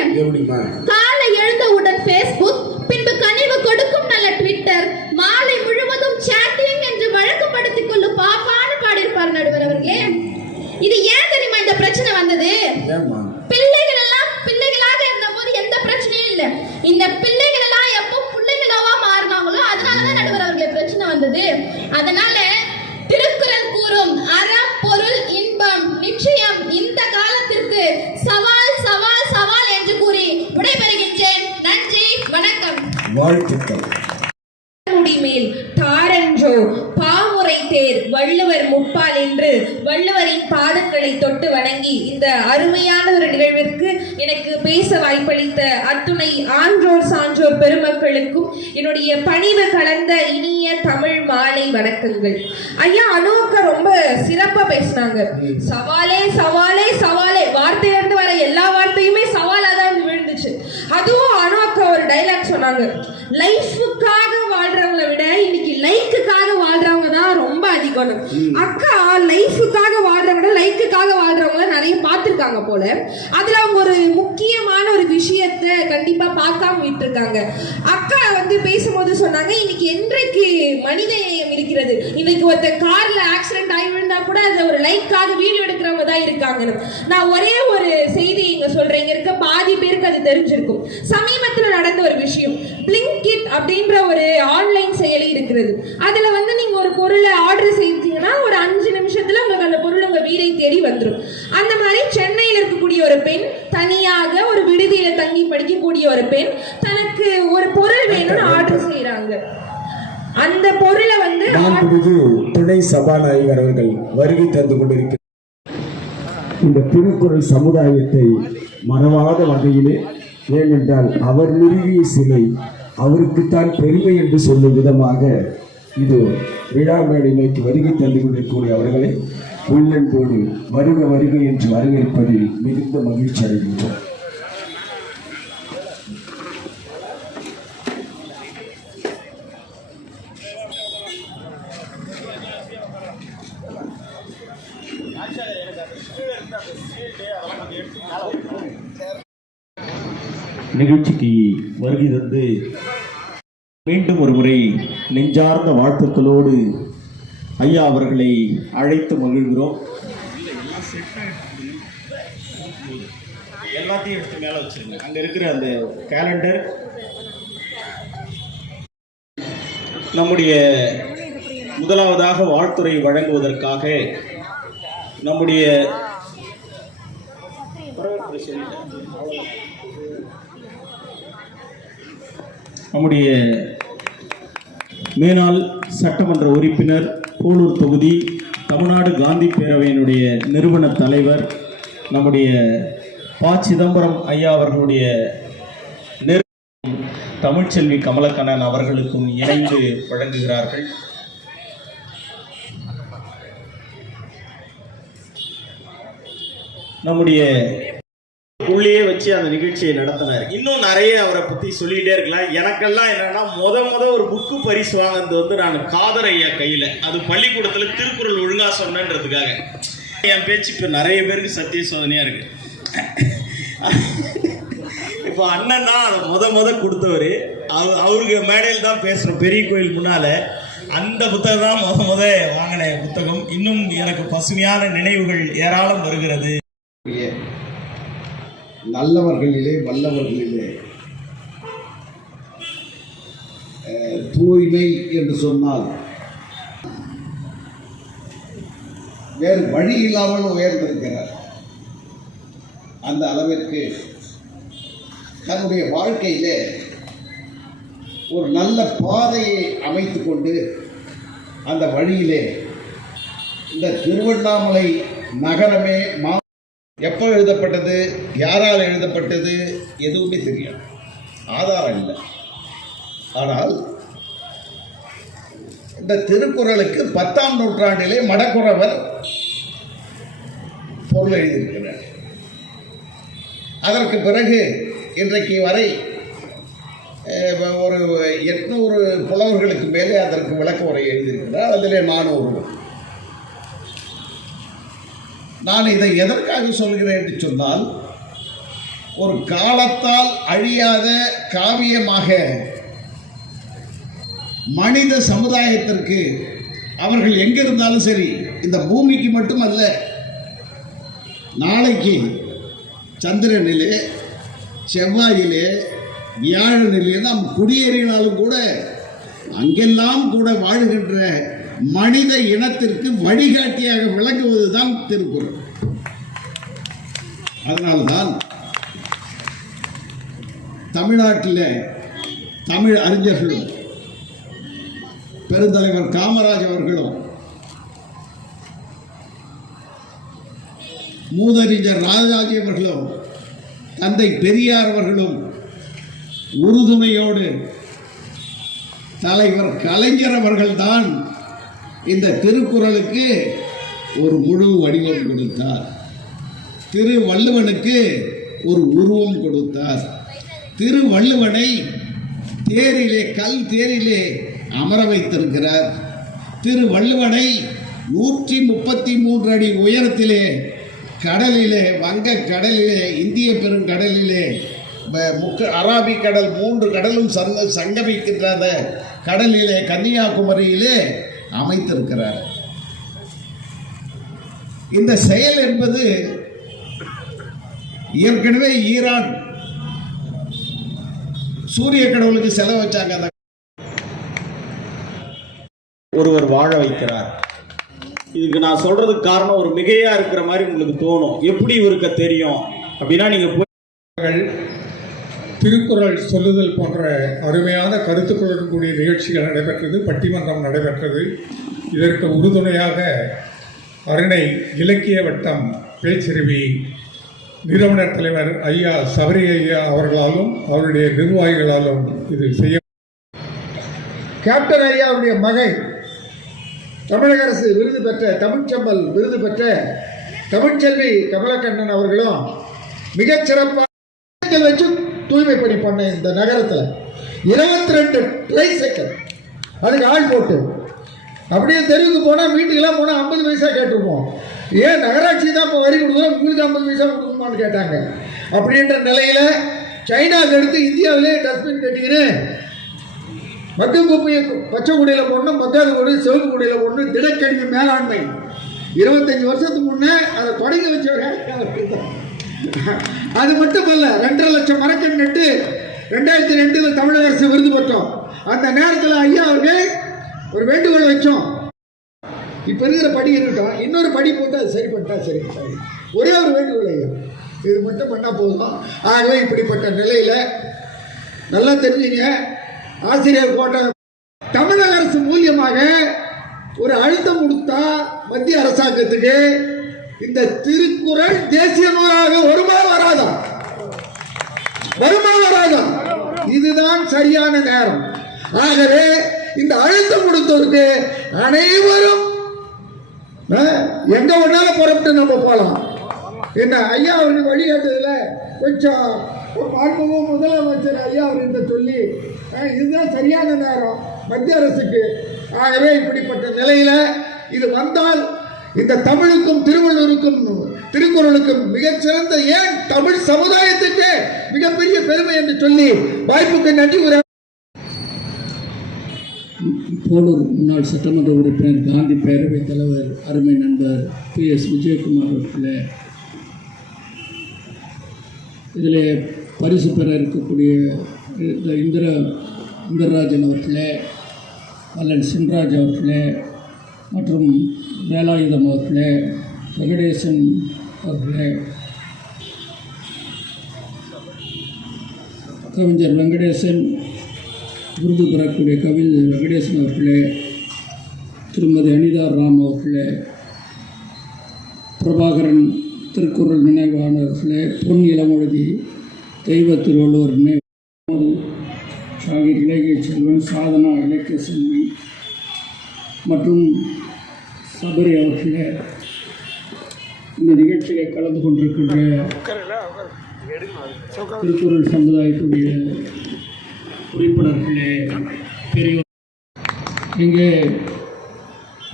காலை எழுந்தவுடன் ஃபேஸ்புக், பின்பு கனிவு கொடுக்கும் நல்ல ட்விட்டர், மாலை முழுவதும் சாட்டிங் என்று வழக்கப்படுத்திக் கொள்ளு பாப்பான்னு பாடியிருப்பார் நடுவர் அவர்களே. இது ஏன் தெரியுமா இந்த பிரச்சனை வந்தது? பிள்ளைகள் எல்லாம் பிள்ளைகளாக இருந்த போது எந்த பிரச்சனையும் இல்லை. இந்த பிள்ளைகள் எல்லாம் எப்போ பிள்ளைகளாவா மாறினாங்களோ அதனாலதான் நடுவர் அவர்களே பிரச்சனை வந்தது. அதனால திருக்குறள் கூறும் அறம் பொருள் இன்பம் நிச்சயம் இந்த காலத்திற்கு சவால் சவால் சவால் என்று கூறி விடைபெறுகின்றேன். நன்றி, வணக்கம். வாழ்த்துக்கள். முடிமேல் தாரன்றோ பாமுறை தேர் வள்ளுவர் முப்பால் என்று வள்ளுவரின் பாதங்களை தொட்டு வணங்கி இந்த அருமையான ஒரு நிகழ்விற்கு எனக்கு பேச வாய்ப்பளித்த அத்துணை ஆன்றோர் சான்றோர் பெருமக்களுக்கும் என்னுடைய பணிவு கலந்த இனிய தமிழ் மாலை வணக்கங்கள். ஐயா அனுவக்கா ரொம்ப சிறப்பா பேசினாங்க. சவாலே சவாலே சவாலே, வார்த்தையிலிருந்து வர எல்லா வார்த்தையுமே சவாலா தான் விழுந்துச்சு. அதுவும் அனுவக்கா ஒரு டைலாக் சொன்னாங்க, லைஃபுக்காக வாழ்றவங்களை விட இன்னைக்கு லைக்குக்காக வாழ்றவங்க தான் ரொம்ப அதிகம். அக்கா லைஃபுக்காக வாழ்றவங்க விட லைக்குக்காக வாழ்றவங்க பேசியிருப்பாங்க போல. அதுல அவங்க ஒரு முக்கியமான ஒரு விஷயத்தை கண்டிப்பா பார்க்காம விட்டுருக்காங்க. அக்கா வந்து பேசும்போது சொன்னாங்க, இன்னைக்கு என்றைக்கு மனித நேயம் இருக்கிறது, இன்னைக்கு ஒருத்தர் கார்ல ஆக்சிடென்ட் ஆகி விழுந்தா கூட அதுல ஒரு லைக்காக வீடியோ எடுக்கிறவங்க தான் இருக்காங்க. நான் ஒரே ஒரு செய்தி இங்க சொல்றேன், இங்க இருக்க பாதி பேருக்கு அது தெரிஞ்சிருக்கும். சமீபத்தில் நடந்த ஒரு விஷயம், பிளிங்கிட் அப்படின்ற ஒரு ஆன்லைன் செயலி இருக்கிறது. அதுல வந்து நீங்க ஒரு பொருளை ஆர்டர் செய்தீங்கன்னா ஒரு 5 நிமிஷத்துல உங்களுக்கு அந்த பொருள் உங்க வீடை தேடி வந்துடும். அந்த மாதிரி சென்னையில் இருக்கக்கூடிய ஒரு பெண், தனியாக ஒரு விடுதியில தங்கி படிக்கக்கூடிய ஒரு பெண், தனக்கு ஒரு பொருள் வேணும்னு ஆர்டர் செய்யறாங்க. அந்த பொருளை வந்து துணை சபாநாயகர் அவர்கள் வருகை தந்து கொண்டிருக்கிறார். இந்த திருக்குறள் சமுதாயத்தை மறவாத வகையிலே, ஏனென்றால் அவர் நிறுவிய சிலை அவருக்குத்தான் பெருமை என்று சொல்லும் விதமாக இது விழா மேடை நோக்கி வருகை தந்து கொண்டிருக்கக்கூடிய அவர்களை உள்ளன்போடு வருக வருக என்று வரவேற்பதில் மிகுந்த மகிழ்ச்சி அடைகின்றோம். நிகழ்ச்சிக்கு வருகை தந்து மீண்டும் ஒரு முறை நெஞ்சார்ந்த வாழ்த்துக்களோடு ஐயா அவர்களை அழைத்து மகிழ்கிறோம். எல்லாத்தையும் எடுத்து மேலே வச்சிருங்க. அங்க இருக்கிற அந்த கேலண்டர், நம்முடைய முதலாவதாக வாழ்த்துறை வழங்குவதற்காக நம்முடைய மேனாள் சட்டமன்ற உறுப்பினர், போலூர் தொகுதி தமிழ்நாடு காந்தி பேரவையினுடைய நிறுவன தலைவர், நம்முடைய ப. சிதம்பரம் ஐயா அவர்களுடைய தமிழ்ச்செல்வி கமலக்கண்ணன் அவர்களுக்கும் இணைந்து வழங்குகிறார்கள். நம்முடைய உள்ளே வச்சு அந்த நிகழ்ச்சியை நடத்தினார். இன்னும் நிறைய அவரை பத்தி சொல்லிட்டே இருக்கலாம். எனக்கெல்லாம் என்னன்னா முத ஒரு புக்கு பரிசு வாங்கினது வந்து நான் காதர் ஐயா கையில, அது பள்ளிக்கூடத்துல திருக்குறள் ஒழுங்கா சொன்னன்றதுக்காக. என் பேச்சு இப்ப நிறைய பேருக்கு சத்திய சோதனையா இருக்கு. இப்போ அண்ணன் தான் முத கொடுத்தவர். அவருக்கு மேடையில் தான் பேசுறோம், பெரிய கோயில் முன்னால. அந்த புத்தகம் தான் முத வாங்கின புத்தகம். இன்னும் எனக்கு பசுமையான நினைவுகள் ஏராளம் வருகிறது. நல்லவர்களிலே வல்லவர்களிலே தூய்மை என்று சொன்னால் வேறு வழி இல்லாமல் உயர்ந்திருக்கிறார். அந்த அளவிற்கு தன்னுடைய வாழ்க்கையிலே ஒரு நல்ல பாதையை அமைத்துக் கொண்டு அந்த வழியிலே இந்த திருவண்ணாமலை நகரமே எப்போ எழுதப்பட்டது, யாரால் எழுதப்பட்டது, எதுவுமே தெரியாது, ஆதாரம் இல்லை. ஆனால் இந்த திருக்குறளுக்கு 10ஆம் நூற்றாண்டிலே மடக்குறவர் பொருள் எழுதியிருக்கிறார். அதற்கு பிறகு இன்றைக்கு வரை ஒரு 800 புலவர்களுக்கு மேலே அதற்கு விளக்க உரை எழுதியிருக்கிறார். அதிலே நானும் ஒருவர். நான் இதை எதற்காக சொல்கிறேன் என்று சொன்னால், ஒரு காலத்தால் அழியாத காவியமாக மனித சமுதாயத்திற்கு, அவர்கள் எங்கிருந்தாலும் சரி, இந்த பூமிக்கு மட்டுமல்ல, நாளைக்கு சந்திரனிலே, செவ்வாயிலே, வியாழனிலே நாம் குடியேறினாலும் கூட அங்கெல்லாம் கூட வாழுகின்ற மனித இனத்திற்கு வழிகாட்டியாக விளங்குவதுதான் திருக்குறள். அதனால்தான் தமிழ்நாட்டில் தமிழ் அறிஞர்களும் பெருந்தலைவர் காமராஜ் அவர்களும் மூதறிஞர் ராஜாஜி அவர்களும் தந்தை பெரியார் அவர்களும் உறுதுணையோடு தலைவர் கலைஞர் அவர்கள்தான் இந்த திருக்குறளுக்கு ஒரு முழு வடிவம் கொடுத்தார். திருவள்ளுவனுக்கு ஒரு உருவம் கொடுத்தார். திருவள்ளுவனை தேரிலே, கல் தேரிலே அமர வைத்திருக்கிறார். திருவள்ளுவனை 133 அடி உயரத்திலே கடலிலே வங்க கடலிலே இந்திய பெருங்கடலிலே அராபிக் கடல் 3 கடலும் சங்கமிக்கின்ற கடலிலே கன்னியாகுமரியிலே அமைத்திருக்கிறார். இந்த செயல் என்பது ஏற்கனவே ஈரான் சூரிய கடவுளுக்கு செலவு வச்சாங்க. ஒருவர் வாழ வைக்கிறார். இதுக்கு நான் சொல்றதுக்கு காரணம் ஒரு மிகையா இருக்கிற மாதிரி உங்களுக்கு தோணும். எப்படி இவருக்கு தெரியும் அப்படின்னா, நீங்க திருக்குறள் சொல்லுதல் போன்ற அருமையான கருத்துக்களுடன் கூடிய நிகழ்ச்சிகள் நடைபெற்றது, பட்டிமன்றம் நடைபெற்றது. இதற்கு உறுதுணையாக அருணை இலக்கிய வட்டம் பேச்சருவி நிறுவனர் தலைவர் ஐயா சபரி ஐயா அவர்களாலும் அவருடைய நிர்வாகிகளாலும் இது செய்ய. கேப்டன் ஐயாவுடைய மகன் தமிழக அரசு விருது பெற்ற தமிழ்ச்செம்மல் விருது பெற்ற தமிழ்ச்செல்வி கமலக்கண்ணன் அவர்களும் மிகச்சிறப்பாக வச்சு தூய்மை பணி பண்ண இந்த நகரத்தில் 22 ட்ரைசைக்கிள் அதுக்கு ஆள் போட்டு அப்படியே தெருவுக்கு போனால் வீட்டுக்கெல்லாம் போனால் 50 பைசா கேட்டிருப்போம். ஏன் நகராட்சி தான் இப்போ வரி கொடுக்குறோம், உங்களுக்கு 50 பைசா கொடுக்குமான்னு கேட்டாங்க. அப்படின்ற நிலையில் சைனாவுக்கு எடுத்து இந்தியாவிலே டஸ்ட்பின் கட்டிக்கின்னு மக்கும் குப்பையை பச்சை குடியில் போடணும், மக்காத குடி சிவப்பு குடியில் போடணும், திடக்கழிவு மேலாண்மை 25 வருஷத்துக்கு முன்னே அதை தொடங்கி வச்சவர். அது மட்டுமல்ல, 2.5 லட்சம் மரக்கன் நட்டு 2002 தமிழக அரசு விருது பெற்றோம். அந்த நேரத்தில் ஐயா அவர்கள் ஒரு வேண்டுகோள் வச்சோம், இப்போ இருக்கிற படி இருக்கட்டும், இன்னொரு படி போட்டு அது சரி பண்ணிட்டா சரி. ஒரே ஒரு வேண்டுகோள் ஐயா, இது மட்டும் பண்ணால் போதும். ஆகவே இப்படிப்பட்ட நிலையில் நல்லா தெரிஞ்சுங்க, ஆசிரியர் கோட்டை தமிழக அரசு மூலியமாக ஒரு அழுத்தம் கொடுத்தா மத்திய அரசாங்கத்துக்கு இந்த திருக்குறள் தேசிய நூலாக வருமா வராதா? இதுதான் சரியான நேரம். ஆகவே இந்த அழுத்தம் கொடுத்ததுக்கு அனைவரும் எங்க ஒன்னாலும் புறப்பட்டு நம்ம போகலாம். என்ன ஐயா அவருக்கு வழிகாட்டுதல கொஞ்சம் பார்க்கவும் முதலமைச்சர் ஐயா அவர்கிட்ட சொல்லி இதுதான் சரியான நேரம் மத்திய அரசுக்கு. ஆகவே இப்படிப்பட்ட நிலையில இது வந்தால் இந்த தமிழுக்கும் திருவள்ளுவருக்கும் திருக்குறளுக்கும் மிகச்சிறந்த, ஏன் தமிழ் சமுதாயத்துக்கு மிகப்பெரிய பெருமை என்று சொல்லி வாய்ப்புக்கு நன்றி. போலூர் முன்னாள் சட்டமன்ற உறுப்பினர், காந்தி பேரவைத் தலைவர், அருமை நண்பர் PS விஜயகுமார் அவர்களே, இதில் பரிசு பெற இருக்கக்கூடிய இந்திரராஜன் அவர்களே, மல்லன் சின்ராஜ் அவர்களே, மற்றும் வேலாயுதம் அவர்களே, வெங்கடேசன் அவர்களே, கவிஞர் வெங்கடேசன், விருது பெறக்கூடிய கவிஞர் வெங்கடேசன் அவர்களே, திருமதி அனிதா ராம் அவர்களே, பிரபாகரன் திருக்குறள் நினைவாளர்களே, பொன் இளமொழி தெய்வ திருவள்ளுவர் நினைவு ஷாகிர் இலக்கிய செல்வன், சாதனா இலக்கிய செல்வி மற்றும் சபரி அவர்களே, இந்த நிகழ்ச்சியை கலந்து கொண்டிருக்கின்ற திருக்குறள் சமுதாயத்துடைய உறுப்பினர்களே, பெரியோர், இங்கே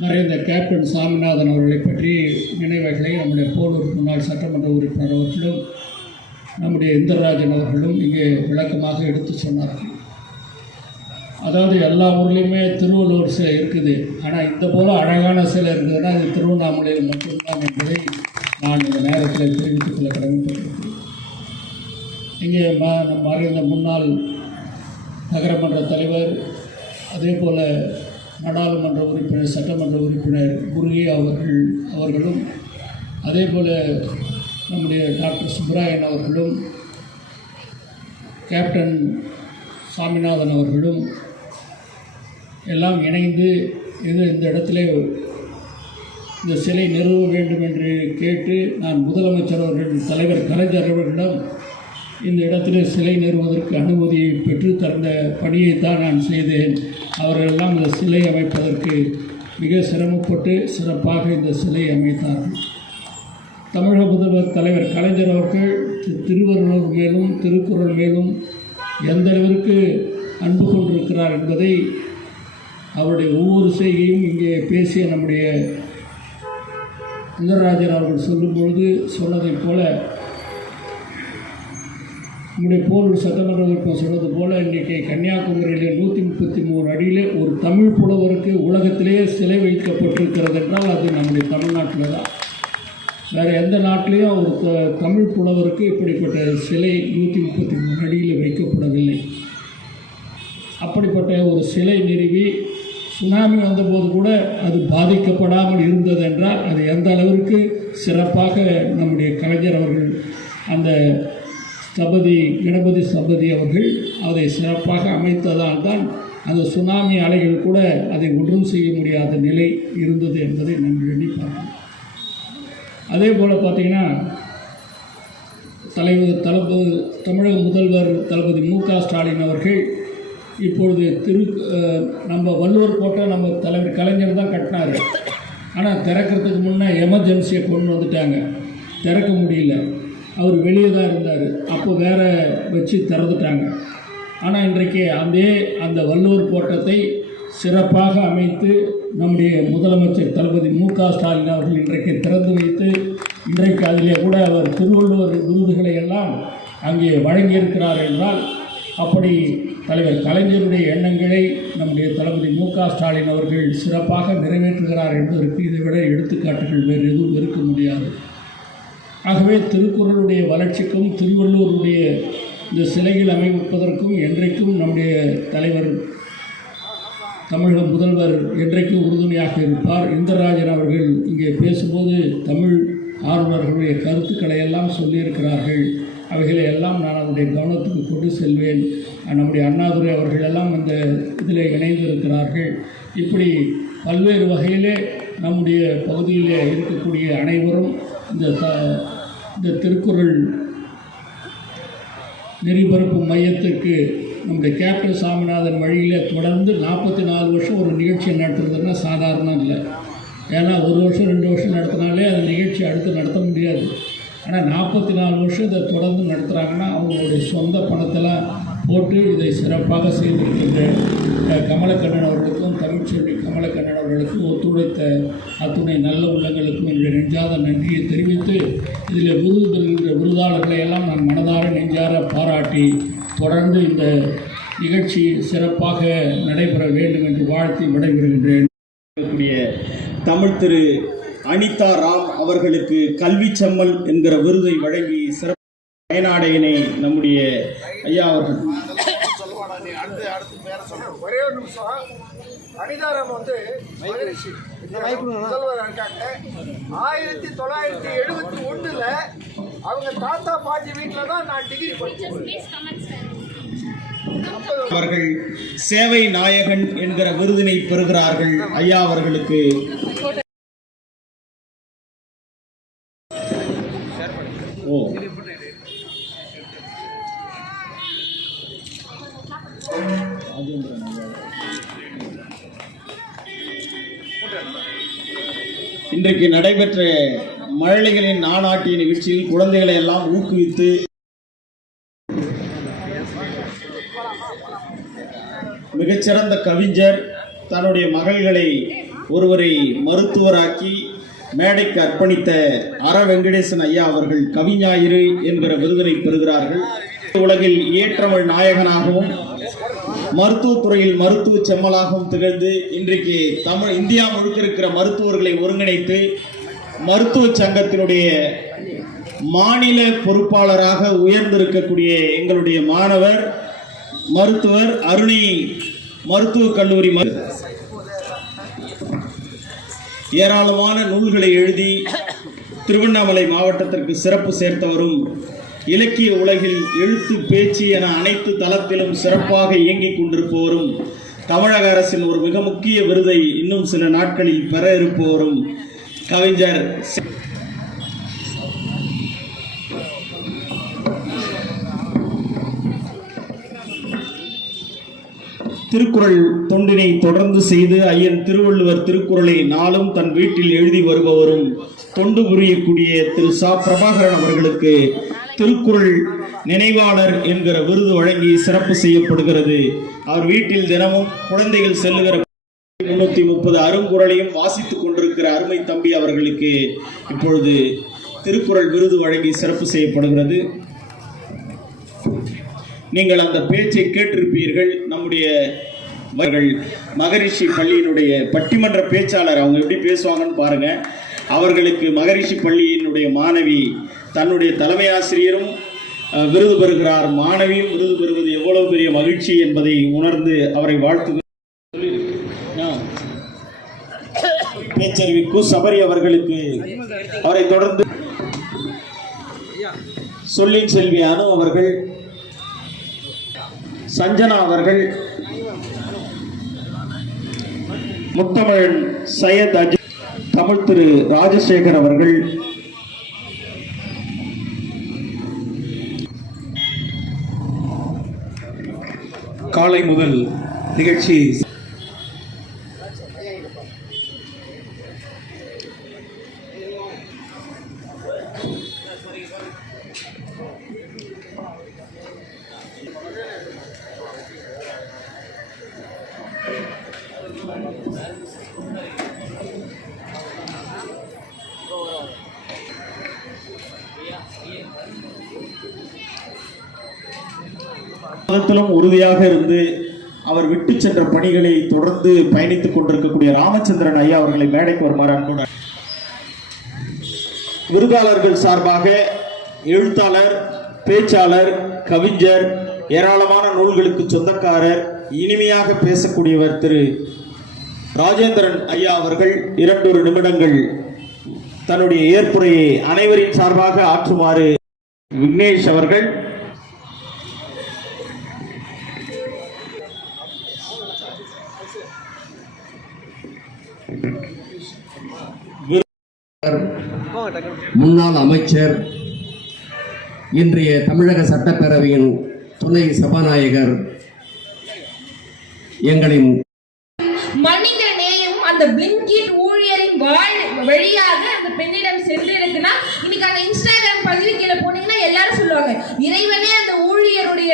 மறைந்த கேப்டன் சாமிநாதன் அவர்களை பற்றி நினைவுகளை நம்முடைய போலூர் முன்னாள் சட்டமன்ற உறுப்பினர் அவர்களும் நம்முடைய இந்திரராஜன் அவர்களும் இங்கே விளக்கமாக எடுத்து சொன்னார்கள். அதாவது எல்லா ஊர்லேயுமே திருவள்ளுவர் சிலை இருக்குது, ஆனால் இந்த போல் அழகான சிலை இருக்குதுன்னா இது திருவண்ணாமலையில் மட்டும்தான் என்பதை நான் இந்த நேரத்தில் தெரிவித்துக் கொள்ள கடமைப்பட்டிருக்கிறேன். இங்கே மறைந்த முன்னாள் நகரமன்ற தலைவர், அதே போல் நாடாளுமன்ற உறுப்பினர், சட்டமன்ற உறுப்பினர் குருகே அவர்களும், அதே போல் நம்முடைய டாக்டர் சுப்ராயன் அவர்களும், கேப்டன் சாமிநாதன் அவர்களும் எல்லாம் இணைந்து இந்த இடத்துல இந்த சிலை நிறுவ வேண்டும் என்று கேட்டு நான் முதலமைச்சர் அவர்கள், தலைவர் கலைஞர் அவர்களிடம் இந்த இடத்துல சிலை நிறுவுவதற்கு அனுமதியை பெற்று தந்த பணியை தான் நான் செய்தேன். அவர்களெல்லாம் இந்த சிலை அமைப்பதற்கு மிக சிரமப்பட்டு சிறப்பாக இந்த சிலையை அமைத்தார்கள். தமிழக முதல்வர் தலைவர் கலைஞர் அவர்கள் திருவள்ளுவர் மேலும் திருக்குறள் மேலும் எந்த அளவிற்கு அன்பு கொண்டிருக்கிறார் என்பதை அவருடைய ஒவ்வொரு செய்கையும் இங்கே பேசிய நம்முடைய சுந்தரராஜன் அவர்கள் சொல்லும்பொழுது சொன்னதைப் போல, நம்முடைய போலூர் சட்டமன்ற உறுப்பினர் சொன்னது போல, இன்றைக்கி கன்னியாகுமரியில் 133 அடியிலே ஒரு தமிழ் புலவருக்கு உலகத்திலேயே சிலை வைக்கப்பட்டிருக்கிறது என்றால் அது நம்முடைய தமிழ்நாட்டில் தான். வேறு எந்த நாட்டிலையும் ஒரு தமிழ் புலவருக்கு இப்படிப்பட்ட சிலை 133 அடியில் வைக்கப்படவில்லை. அப்படிப்பட்ட ஒரு சிலை நிறுவி சுனாமி வந்தபோது கூட அது பாதிக்கப்படாமல் இருந்தது என்றால் அது எந்த அளவிற்கு சிறப்பாக நம்முடைய கலைஞர் அவர்கள், அந்த கணபதி ஸ்தபதி அவர்கள் அதை சிறப்பாக அமைத்ததால் தான் அந்த சுனாமி அலைகள் கூட அதை ஒன்றும் செய்ய முடியாத நிலை இருந்தது என்பதை நம்ம எண்ணி பார்க்கணும். அதே போல் பார்த்திங்கன்னா தமிழக முதல்வர் தளபதி மு.க. ஸ்டாலின் அவர்கள் இப்பொழுது நம்ம வள்ளுவர் கோட்டை நம்ம தலைவர் கலைஞர் தான் கட்டினார். ஆனால் திறக்கிறதுக்கு முன்னே எமர்ஜென்சியை கொண்டு வந்துட்டாங்க, திறக்க முடியல. அவர் வெளியே தான் இருந்தார். அப்போ வேற வச்சு திறந்துட்டாங்க. ஆனால் இன்றைக்கு அந்த வள்ளுவர் கோட்டத்தை சிறப்பாக அமைத்து நம்முடைய முதலமைச்சர் தளபதி மு.க. ஸ்டாலின் அவர்கள் இன்றைக்கு திறந்து வைத்து, இன்றைக்கு அதிலே கூட அவர் திருவள்ளுவர் விருதுகளை எல்லாம் அங்கே வழங்கியிருக்கிறார் என்றால், அப்படி தலைவர் கலைஞருடைய எண்ணங்களை நம்முடைய தளபதி மு.க. ஸ்டாலின் அவர்கள் சிறப்பாக நிறைவேற்றுகிறார் என்பதற்கு இதைவிட எடுத்துக்காட்டுகள் வேறு எதுவும் இருக்க முடியாது. ஆகவே திருக்குறளுடைய வளர்ச்சிக்கும் திருவள்ளுவருடைய இந்த சிலைகள் அமைப்பதற்கும் என்றைக்கும் நம்முடைய தலைவர் தமிழக முதல்வர் என்றைக்கும் உறுதுணையாக இருப்பார். இந்திரராஜன் அவர்கள் இங்கே பேசும்போது தமிழ் ஆர்வலர்களுடைய கருத்துக்களை எல்லாம் சொல்லியிருக்கிறார்கள். அவைகளை எல்லாம் நான் அவருடைய கவனத்துக்கு கொண்டு செல்வேன். நம்முடைய அண்ணாதுரை அவர்கள் எல்லாம் இந்த இதில் இணைந்திருக்கிறார்கள். இப்படி பல்வேறு வகையிலே நம்முடைய பகுதியிலே இருக்கக்கூடிய அனைவரும் இந்த திருக்குறள் நெறிபரப்பு மையத்திற்கு நம்முடைய கேப்டன் சாமிநாதன் வழியில் தொடர்ந்து 44 வருஷம் ஒரு நிகழ்ச்சி நடத்துறதுன்னா சாதாரணம் இல்லை. ஏன்னா 1 வருஷம் 2 வருஷம் நடத்தினாலே அந்த நிகழ்ச்சி அடுத்து நடத்த முடியாது. ஆனால் 44 வருஷம் இதை தொடர்ந்து நடத்துகிறாங்கன்னா அவங்களுடைய சொந்த பணத்தெல்லாம் போட்டு இதை சிறப்பாக செய்திருக்கின்ற கமலக்கண்ணன் அவர்களுக்கும், தமிழ்ச்செல்வி கமலக்கண்ணன் அவர்களுக்கும், ஒத்துழைத்த அத்துணை நல்ல உள்ளங்களுக்கும் என்னுடைய நெஞ்சாத நன்றியை தெரிவித்து, இதில் விருது பெறுகின்ற விருதாளர்களை எல்லாம் நான் மனதார நெஞ்சார பாராட்டி தொடர்ந்து இந்த நிகழ்ச்சி சிறப்பாக நடைபெற வேண்டும் என்று வாழ்த்தி விடைபெறுகின்றேன். தமிழ் திரு அனிதா ராம் அவர்களுக்கு கல்வி செம்மல் என்கிற விருதை வழங்கி சிறப்பு பயனாடையினை நம்முடைய ஐயா அவர்கள். ஒரே ஒரு நிமிஷம். அனிதாராம் வந்து முதல்வர் இருக்காங்க. 1971 அவங்க தாத்தா பாட்டி வீட்டில் தான் நான் டிகிரி படித்தேன். அவர்கள் சேவை நாயகன் என்கிற விருதினை பெறுகிறார்கள். ஐயா அவர்களுக்கு இன்றைக்கு நடைபெற்ற மழலைகளின் நானாட்டிய நிகழ்ச்சியில் குழந்தைகளை எல்லாம் ஊக்குவித்து மிகச்சிறந்த கவிஞர் தன்னுடைய மகள்களை ஒருவரை மருத்துவராக்கி மேடைக்கு அர்ப்பணித்த அர வெங்கடேசன் ஐயா அவர்கள் கவிஞாயிறு என்கிற விருதினை பெறுகிறார்கள். உலகில் ஏற்றமிழ் நாயகனாகவும் மருத்துவத்துறையில் மருத்துவ செம்மலாகவும் திகழ்ந்து இன்றைக்கு இந்தியா முழுக்க இருக்கிற மருத்துவர்களை ஒருங்கிணைத்து மருத்துவ சங்கத்தினுடைய மாநில பொறுப்பாளராக உயர்ந்திருக்கக்கூடிய எங்களுடைய மாணவர் மருத்துவர் அருணி மருத்துவக் கல்லூரி ஏராளமான நூல்களை எழுதி திருவண்ணாமலை மாவட்டத்திற்கு சிறப்பு சேர்த்தவரும், இலக்கிய உலகில் எழுத்து பேச்சு என அனைத்து தளத்திலும் சிறப்பாக இயங்கிக் கொண்டிருப்பவரும், தமிழக அரசின் ஒரு மிக முக்கிய விருதை இன்னும் சில நாட்களில் பெற இருப்பவரும் கவிஞர் திருக்குறள் தொண்டினை தொடர்ந்து செய்து ஐயன் திருவள்ளுவர் திருக்குறளை நாளும் தன் வீட்டில் எழுதி வருபவரும் தொண்டு புரியக்கூடிய திரு சா பிரபாகரன் அவர்களுக்கு திருக்குறள் நினைவாளர் என்கிற விருது வழங்கி சிறப்பு செய்யப்படுகிறது. அவர் வீட்டில் தினமும் குழந்தைகள் செல்லுகிற 330 அருங்குறளையும் வாசித்துக் கொண்டிருக்கிற அருமை தம்பி அவர்களுக்கு இப்பொழுது திருக்குறள் விருது வழங்கி சிறப்பு செய்யப்படுகிறது. நீங்கள் அந்த பேச்சை கேட்டிருப்பீர்கள். நம்முடைய மகரிஷி பள்ளியினுடைய பட்டிமன்ற பேச்சாளர், அவங்க எப்படி பேசுவாங்கன்னு பாருங்க. அவர்களுக்கு மகரிஷி பள்ளியினுடைய மாணவி தன்னுடைய தலைமை ஆசிரியரும் விருது பெறுகிறார், மாணவியும் விருது பெறுவது எவ்வளவு பெரிய மகிழ்ச்சி என்பதை உணர்ந்து அவரை வாழ்த்து. பேச்சறிவி கு சபரி அவர்களுக்கு, அவரை தொடர்ந்து சொல்லின் செல்வி அனு அவர்கள், சஞ்சனா அவர்கள், முத்தமிழன் சையத் அஜித், தமிழ் திரு ராஜசேகர் அவர்கள், காலை முதல் நிகழ்ச்சி மதத்திலும் உறுதியாக இருந்து அவர் விட்டு சென்ற பணிகளை தொடர்ந்து பயணித்துக் கொண்டிருக்கக்கூடிய ராமச்சந்திரன் ஐயா அவர்களை மேடைக்கு வருமாறு அன்புடன் விருதாளர்கள் சார்பாக எழுத்தாளர், பேச்சாளர், கவிஞர், ஏராளமான நூல்களுக்கு சொந்தக்காரர், இனிமையாக பேசக்கூடியவர் திரு ராஜேந்திரன் ஐயா அவர்கள் 2 நிமிடங்கள் தன்னுடைய ஏற்புரையை அனைவரின் சார்பாக ஆற்றுமாறு விக்னேஷ் அவர்கள். முன்னாள் அமைச்சர், இன்றைய தமிழக சட்டப்பேரவையின் துணை சபாநாயகர், எங்களின் மனித நேயம் அந்த பிளிங்கிட் ஊழியரின் வழியாக அந்த பெண்ணிடம் சென்றிருக்குன்னா, இன்னைக்கு அந்த இன்ஸ்டாகிராம் பதிவு கீழே போனீங்கன்னா எல்லாரும் சொல்லுவாங்க, இறைவனே அந்த ஊழியருடைய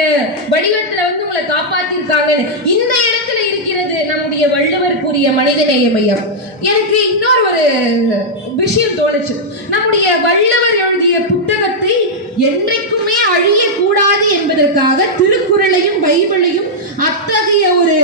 வடிவத்துல வந்து உங்களை காப்பாத்திருக்காங்கன்னு. இந்த இடத்துல இருக்கிறது நம்முடைய வள்ளுவர் கூறிய மனிதநேய மையம். எனக்கு இன்னொரு விஷயம் தோணுச்சு. நம்முடைய வள்ளுவர் எழுதிய புத்தகத்தை என்றைக்குமே அழியக்கூடாது என்பதற்காக திருக்குறளையும் பைபிளையும் அத்தகைய ஒரு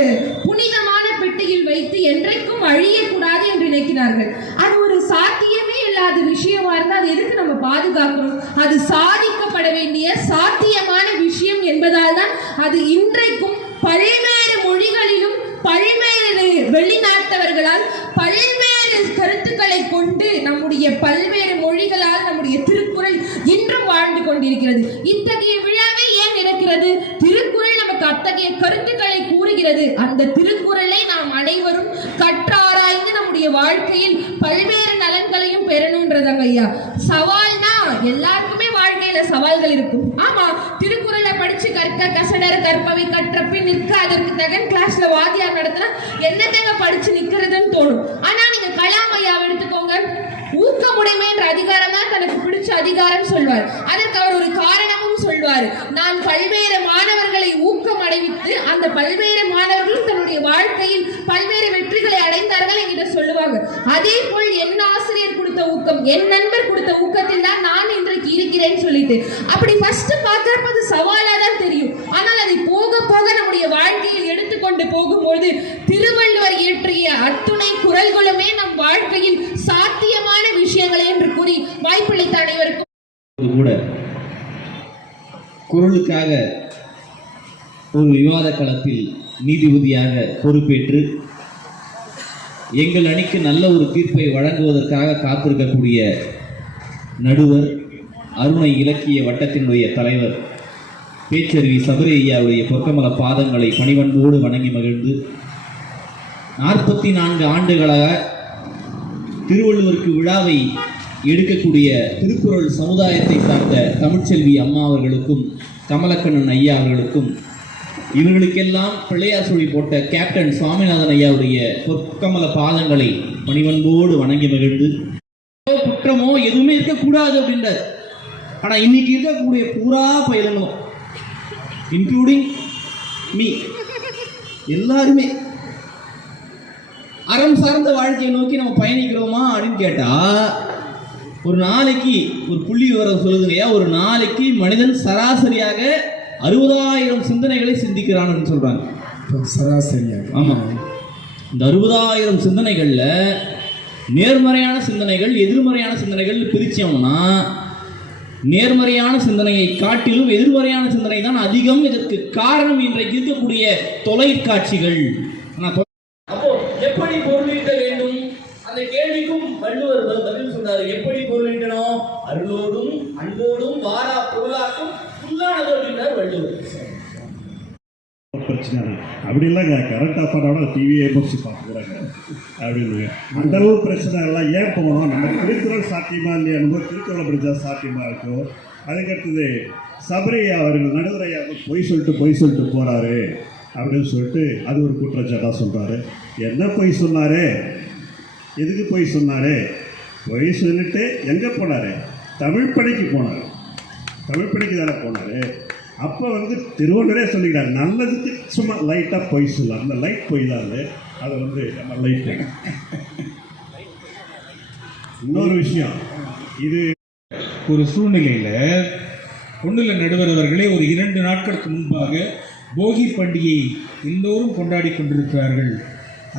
புனிதமான பெட்டியில் வைத்து என்றைக்கும் அழியக்கூடாது என்று நினைக்கிறார்கள். அது ஒரு சாத்தியமே இல்லாத விஷயமா இருந்தா அது எதுக்கு நம்ம பாதுகாக்கணும்? அது சாதிக்கப்பட வேண்டிய சாத்தியமான விஷயம் என்பதால் தான் அது இன்றைக்கும் பல்வேறு மொழிகளிலும் பல்வேறு வெளிநாட்டவர்களால் பல்வேறு கருத்துக்களை கொண்டு நம்முடைய பல்வேறு மொழிகளால் நம்முடைய திருக்குறள் இன்றும் வாழ்ந்து கொண்டிருக்கிறது. இத்தகைய விழாவை ஏன் நடக்கிறது? திருக்குறள் நமக்கு அத்தகைய கருத்துக்களை கூறுகிறது. அந்த திருக்குறளை நாம் அனைவரும் கற்றாராய்ந்து நம்முடைய வாழ்க்கையில் பல்வேறு நலன்களையும் பெறணும்ன்றதாங்க ஐயா. சவால்னா எல்லாருக்குமே வாழ்க்கையில சவால்கள் இருக்கும். ஆமா, திருக்குறளை படிச்சு கற்க கசடர் கற்பவை கற்றப்பின் நிற்க அதற்கு தகன் கிளாஸ்ல வாதியார் நடத்தினா என்னத்தங்க படிச்சு நிக்கிறதுன்னு தோணும். ஆனா நீங்க கலாம் ஐயாவை எடுத்துக்கோங்க, ஊக்கமுடைமை என்ற அதிகாரம் தான் தனக்கு பிடிச்ச அதிகாரம் சொல்வார். அதற்கு அவர் ஒரு காரணமும் சொல்வார். நான் பல்வேறு மாணவர்களை ஊக்கம் அடைவித்து அந்த பல்வேறு மாணவர்களும் தன்னுடைய வாழ்க்கையில் பல்வேறு வெற்றிகளை அடைந்தார்கள் என்கிட்ட சொல்லுவாங்க. அதே போல் என் ஆசிரியர் கொடுத்த ஊக்கம், என் நண்பர் கொடுத்த ஊக்கத்தில் தான் நான் இன்றைக்கு இருக்கிறேன்னு சொல்லிட்டு அப்படி ஃபர்ஸ்ட் பார்க்கறப்ப அது சவாலா தான் தெரியும். ஆனால் அதை போக போக நம்முடைய வாழ்க்கையில் எடுத்துக்கொண்டு போகும்போது திருவள்ளுவர் இயற்றிய அத்துணை குறள்களுமே நம் வாழ்க்கையில் சாத்தியமான விஷயங்களே என்று கூறி வாய்ப்பளித்த அனைவருக்கும் கூட குறளுக்காக ஒரு விவாத களத்தில் நீதிபதியாக பொறுப்பேற்று எங்கள் அணிக்கு நல்ல ஒரு தீர்ப்பை வழங்குவதற்காக காத்திருக்கக்கூடிய நடுவர், அருணை இலக்கிய வட்டத்தினுடைய தலைவர் பேச்சருவி சபரி ஐயாவுடைய பொற்கமல பாதங்களை பணிவன்போடு வணங்கி மகிழ்ந்து 44 ஆண்டுகளாக திருவள்ளுவருக்கு விழாவை எடுக்கக்கூடிய திருக்குறள் சமுதாயத்தை சார்ந்த தமிழ்ச்செல்வி அம்மா அவர்களுக்கும் கமலக்கண்ணன் ஐயா அவர்களுக்கும் இவர்களுக்கெல்லாம் பிள்ளையார் சொல்லி போட்ட கேப்டன் சுவாமிநாதன் ஐயாவுடைய பொற்கமல பாதங்களை பணிவன்போடு வணங்கி மகிழ்ந்து குற்றமோ எதுவுமே இருக்கக்கூடாது அப்படின்றார். ஆனால் இன்னைக்கு இருக்கக்கூடிய பூரா பயிலங்களும் இன்க்ளூடிங் மீ எல்லாருமே அறம் சார்ந்த வாழ்க்கையை நோக்கி நம்ம பயணிக்கிறோமா அப்படின்னு கேட்டா, ஒரு நாளைக்கு ஒரு புள்ளி விவரம் சொல்லுதுங்கய்யா, ஒரு நாளைக்கு மனிதன் சராசரியாக 60,000 சிந்தனைகளை சிந்திக்கிறான்னு சொல்றாங்க. சராசரியாக. ஆமா, இந்த 60,000 சிந்தனைகள்ல நேர்மறையான சிந்தனைகள், எதிர்மறையான சிந்தனைகள் பிரிச்சோம்னா, நேர்மறையான சிந்தனையை காட்டிலும் எதிர்மறையான சிந்தனை தான் அதிகம். இதற்கு காரணம் இன்றைக்கு இருக்கக்கூடிய தொலைக்காட்சிகள். அப்போ எப்படி பொருளீட்ட வேண்டும் அந்த கேள்விக்கும் வள்ளுவர் பதில் சொன்னாரு. எப்படி பொருளீட்டணும்? அருளோடும் அன்போடும் வாரா பொருளாக்கும் உள்ளானது அப்படின்றார் வள்ளுவர். பிரச்சனை அப்படி இல்லைங்க, கரெக்டாக பண்ணோட டிவியை முடிச்சு பார்த்துக்கிறாங்க அப்படின்னு. அந்த அளவு பிரச்சனை எல்லாம் ஏன் போகணும்? நம்ம திருக்குறள் சாத்தியமா இல்லையா? திருக்குறளை படித்தா சாத்தியமாக இருக்கும். அதுக்கடுத்தது சபரி அவர்கள் நடுவரையாக பொய் சொல்லிட்டு போகிறாரு அப்படின்னு சொல்லிட்டு அது ஒரு குற்றச்சாட்டாக சொல்கிறாரு. என்ன பொய் சொன்னார்? எதுக்கு பொய் சொன்னார்? பொய் சொல்லிட்டு எங்கே போனார்? தமிழ் பணிக்கு போனார். தமிழ் பணிக்கு தானே போனார். அப்போ திருவள்ளுவரே சொல்லிக்கிறார், நல்லதுக்கு சும்மா லைட்டாக பொய் சொல்லலாம். அந்த லைட் பொய் தான் அதை நம்ம லைட். இன்னொரு விஷயம், இது ஒரு சூழ்நிலையில் ஒன்றில் நடுவர் அவர்களே ஒரு 2 நாட்களுக்கு முன்பாக போகி பண்டிகை எல்லோரும் கொண்டாடி கொண்டிருக்கிறார்கள்.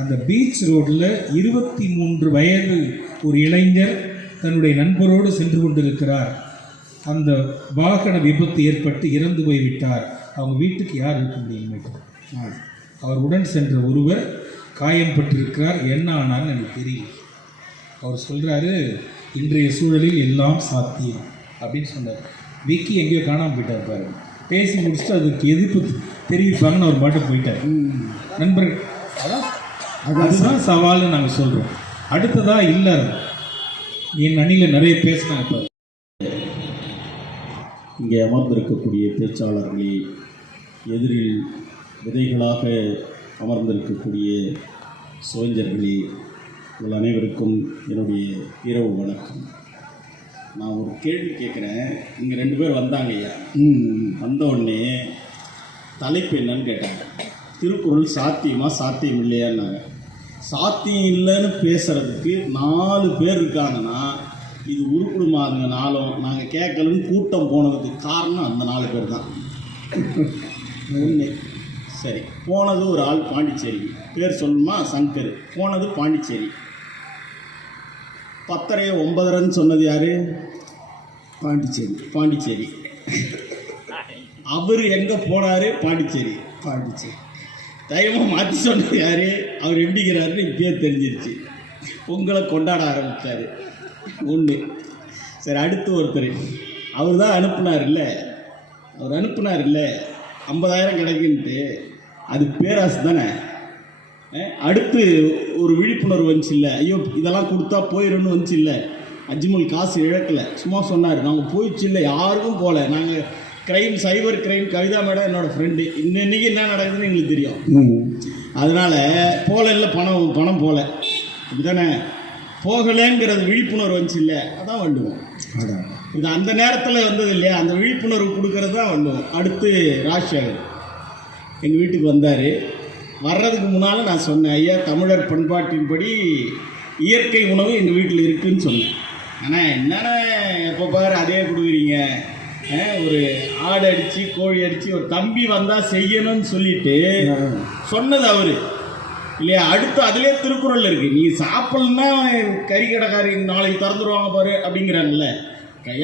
அந்த பீச் ரோட்டில் 23 வயது ஒரு இளைஞர் தன்னுடைய நண்பரோடு சென்று கொண்டிருக்கிறார். அந்த வாகன விபத்து ஏற்பட்டு இறந்து போய்விட்டார். அவங்க வீட்டுக்கு யார் இருக்க முடியும்? அவர் உடன் சென்ற ஒருவர் காயம் பட்டிருக்கிறார். என்ன ஆனாலும் எனக்கு தெரியல. அவர் சொல்கிறாரு, இன்றைய சூழலில் எல்லாம் சாத்தியம் அப்படின்னு சொன்னார். விக்கி எங்கேயோ காணாமல் போயிட்டார் பாருங்க. பேசி முடிச்சுட்டு அதுக்கு எதிர்ப்பு தெரிவிப்பாங்கன்னு அவர் பாட்டு போயிட்டார். நண்பர்கள் அதுதான் சவால்னு நாங்கள் சொல்கிறோம். அடுத்ததாக இல்லை, என் அணியில் நிறைய பேசினாங்க. இப்போ இங்கே அமர்ந்திருக்கக்கூடிய பேச்சாளர்களே, எதிரில் விதைகளாக அமர்ந்திருக்கக்கூடிய சுவைஞர்களே, உங்கள் அனைவருக்கும் என்னுடைய இரவு வணக்கம். நான் ஒரு கேள்வி கேட்குறேன். இங்கே 2 பேர் வந்தாங்க ஐயா. வந்த உடனே தலைப்பு என்னன்னு கேட்டாங்க. திருக்குறள் சாத்தியமா சாத்தியம் இல்லையான்னாங்க. சாத்தியம் இல்லைன்னு பேசுகிறதுக்கு 4 பேர் இருக்காங்கன்னா இது உருப்பிடுமாதுங்க. நாங்கள் கேட்கலன்னு கூட்டம் போனதுக்கு காரணம் அந்த 4 பேர் தான். ஒன்று சரி, போனது ஒரு ஆள் பாண்டிச்சேரி, பேர் சொல்லணுமா? சங்கர். போனது பாண்டிச்சேரி. 10:30 9:30ன்னு சொன்னது யார்? பாண்டிச்சேரி. அவர் எங்கே போனார்? பாண்டிச்சேரி. தைரியமாக மாற்றி சொன்னது யார்? அவர் எப்படிங்கிறாருன்னு இப்பயே தெரிஞ்சிருச்சு. பொங்கலை கொண்டாட ஆரம்பித்தார். ஒன்று சரி. அடுத்து ஒருத்தர் அவர் தான் அனுப்புனார் இல்லை 50,000 கிடைக்குன்ட்டு. அது பேராசு தானே. அடுத்து ஒரு விழிப்புணர்வு வந்துச்சு இல்லை, ஐயோ இதெல்லாம் கொடுத்தா போயிடும்னு வந்துச்சு இல்லை. அஜ்மல் காசு இழக்கலை, சும்மா சொன்னார். நாங்கள் போயிடுச்சு இல்லை, யாருக்கும் போகல. நாங்கள் சைபர் கிரைம் கவிதா மேடம் என்னோடய ஃப்ரெண்டு. இன்னைக்கு என்ன நடக்குதுன்னு எங்களுக்கு தெரியும். அதனால் போகல இல்லை, பணம் போகல. அப்படிதானே? போகலைங்கிறது விழிப்புணர்வு வந்துச்சு இல்லை, அதான் வள்ளுவோம். இது அந்த நேரத்தில் வந்தது இல்லையா, அந்த விழிப்புணர்வு கொடுக்கறது தான் வள்ளுவோம். அடுத்து ராஜசேகர் எங்கள் வீட்டுக்கு வந்தார். வர்றதுக்கு முன்னால் நான் சொன்னேன், ஐயா தமிழர் பண்பாட்டின்படி இயற்கை உணவு எங்கள் வீட்டில் இருக்குதுன்னு சொன்னேன். ஆனால் என்னென்ன எப்போ பாரு அதே கொடுக்குறீங்க. ஒரு ஆடு அடித்து கோழி அடித்து ஒரு தம்பி வந்தால் செய்யணும்னு சொல்லிட்டு சொன்னது அவர் இல்லையா. அடுத்து அதிலே திருக்குறள் இருக்குது, நீ சாப்பிட்லன்னா கறி கடைக்காரி நாளைக்கு திறந்துருவாங்க பாரு அப்படிங்கிறாங்கல்ல.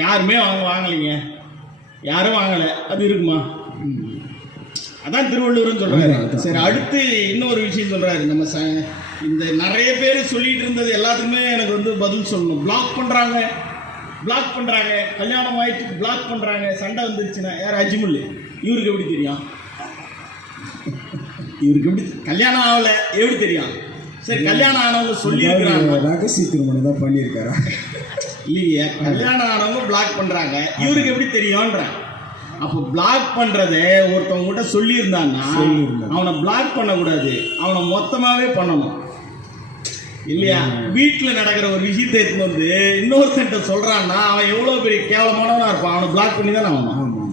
யாருமே வாங்கலைங்க, யாரும் வாங்கலை. அது இருக்குமா? அதான் திருவள்ளுவர்னு சொல்கிறாரு. சரி, அடுத்து இன்னொரு விஷயம் சொல்கிறாரு. நம்ம இந்த நிறைய பேர் சொல்லிட்டு இருந்தது எல்லாத்துக்குமே எனக்கு பதில் சொல்லணும். பிளாக் பண்ணுறாங்க, கல்யாணம் ஆயிடுச்சு பிளாக் பண்ணுறாங்க, சண்டை வந்துருச்சுன்னா யார்? அஜ்மல். இவருக்கு எப்படி தெரியும்? இவருக்கு எப்படி கல்யாணம் ஆகலை எப்படி தெரியும்? சரி, கல்யாணம் ஆனவங்க சொல்லியிருக்கிறாங்க, ரகசிய திருமணம் தான் பண்ணியிருக்காரா இல்லையே. கல்யாணம் ஆனவங்க பிளாக் பண்ணுறாங்க, இவருக்கு எப்படி தெரியும்ன்ற. அப்போ பிளாக் பண்ணுறத ஒருத்தவங்க கிட்ட சொல்லியிருந்தாங்கன்னா அவனை பிளாக் பண்ணக்கூடாது, அவனை மொத்தமாகவே பண்ணணும் இல்லையா. வீட்டில் நடக்கிற ஒரு விஷயத்தை எடுத்துன்னு இன்னொருத்தன்ட்ட சொல்கிறான்னா அவன் எவ்வளோ பெரிய கேவலமானவனாக இருப்பான். அவனை பிளாக் பண்ணி தானே ஆகணும்.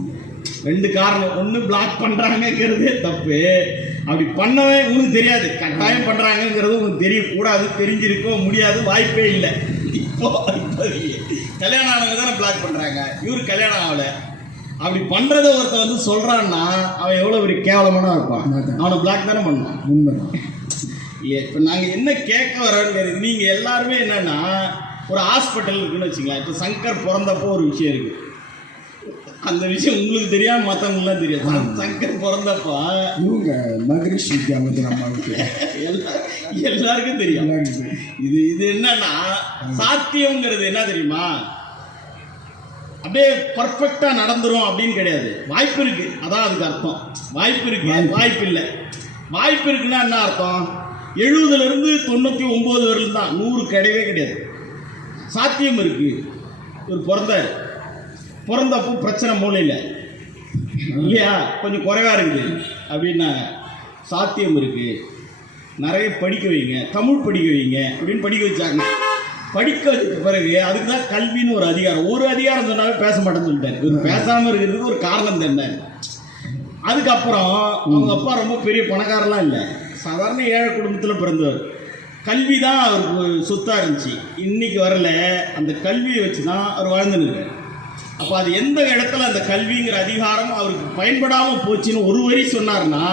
2 காரணம். ஒன்று பிளாக் பண்ணுறாங்கிறது தப்பு, அப்படி பண்ணவே உங்களுக்கு தெரியாது, கட்டாயம் பண்ணுறாங்கங்கிறது உங்களுக்கு தெரியக்கூடாது, தெரிஞ்சிருக்கோ முடியாது, வாய்ப்பே இல்லை. இப்போ கல்யாணம் ஆனவங்க தானே பிளாக் பண்ணுறாங்க, இவரு கல்யாணம் ஆகலை. அப்படி பண்ணுறத ஒருத்தர் வந்து சொல்கிறான்னா அவன் எவ்வளோ ஒரு கேவலமான இருப்பான், அவனை பிளாக் தானே பண்ணான். உண்மைதான். இல்லையா? இப்போ நாங்கள் என்ன கேட்க வரோன்னு, நீங்கள் எல்லாருமே என்னென்னா ஒரு ஹாஸ்பிட்டல் இருக்குன்னு வச்சுக்கலாம். இப்போ சங்கர் பிறந்தப்போ ஒரு விஷயம் இருக்குது, அந்த விஷயம் உங்களுக்கு தெரியாம மற்றவங்களாம் தெரியாது. சங்கர் பிறந்தப்போ இவங்க மகரிஷி வித்யாமந்திர் அம்மாவுக்கு எல்லாருக்கும் தெரியும். இது என்னன்னா சாத்தியம்ங்கிறது என்ன தெரியுமா, அப்படியே பர்ஃபெக்டா நடந்துரும் அப்படின்னு கிடையாது. வாய்ப்பு இருக்கு, அதான் அதுக்கு அர்த்தம். வாய்ப்பு இருக்கு, வாய்ப்பு இல்லை. வாய்ப்பு இருக்குன்னா என்ன அர்த்தம், 70 இருந்து 99 வரையிலும் தான், 100 கிடையவே கிடையாது. சாத்தியம் இருக்கு. ஒரு பிறந்தப்போ பிரச்சனை மூலையில் இல்லையா, கொஞ்சம் குறைவா இருக்குது அப்படின்னா சாத்தியம் இருக்கு, நிறைய படிக்க வைங்க, தமிழ் படிக்க வைங்க அப்படின்னு படிக்க வச்சாங்க. படிக்க வச்ச பிறகு அதுக்கு தான் கல்வின்னு ஒரு அதிகாரம். ஒரு அதிகாரம் சொன்னாவே பேச மாட்டேன்னு சொல்லிட்டாரு. இவர் பேசாமல் இருக்கிறதுக்கு ஒரு காரணம் தெரிந்தார். அதுக்கப்புறம் அவங்க அப்பா ரொம்ப பெரிய பணக்காரெல்லாம் இல்லை, சாதாரண ஏழை குடும்பத்தில் பிறந்தவர். கல்வி தான் அவருக்கு சொத்தாக இருந்துச்சு. இன்னைக்கு வரல, அந்த கல்வியை வச்சு தான் அவர் வாழ்ந்துருக்கார். அப்போ அது எந்த இடத்துல அந்த கல்விங்கிற அதிகாரம் அவருக்கு பயன்படாமல் போச்சுன்னு ஒரு வரி சொன்னார்னா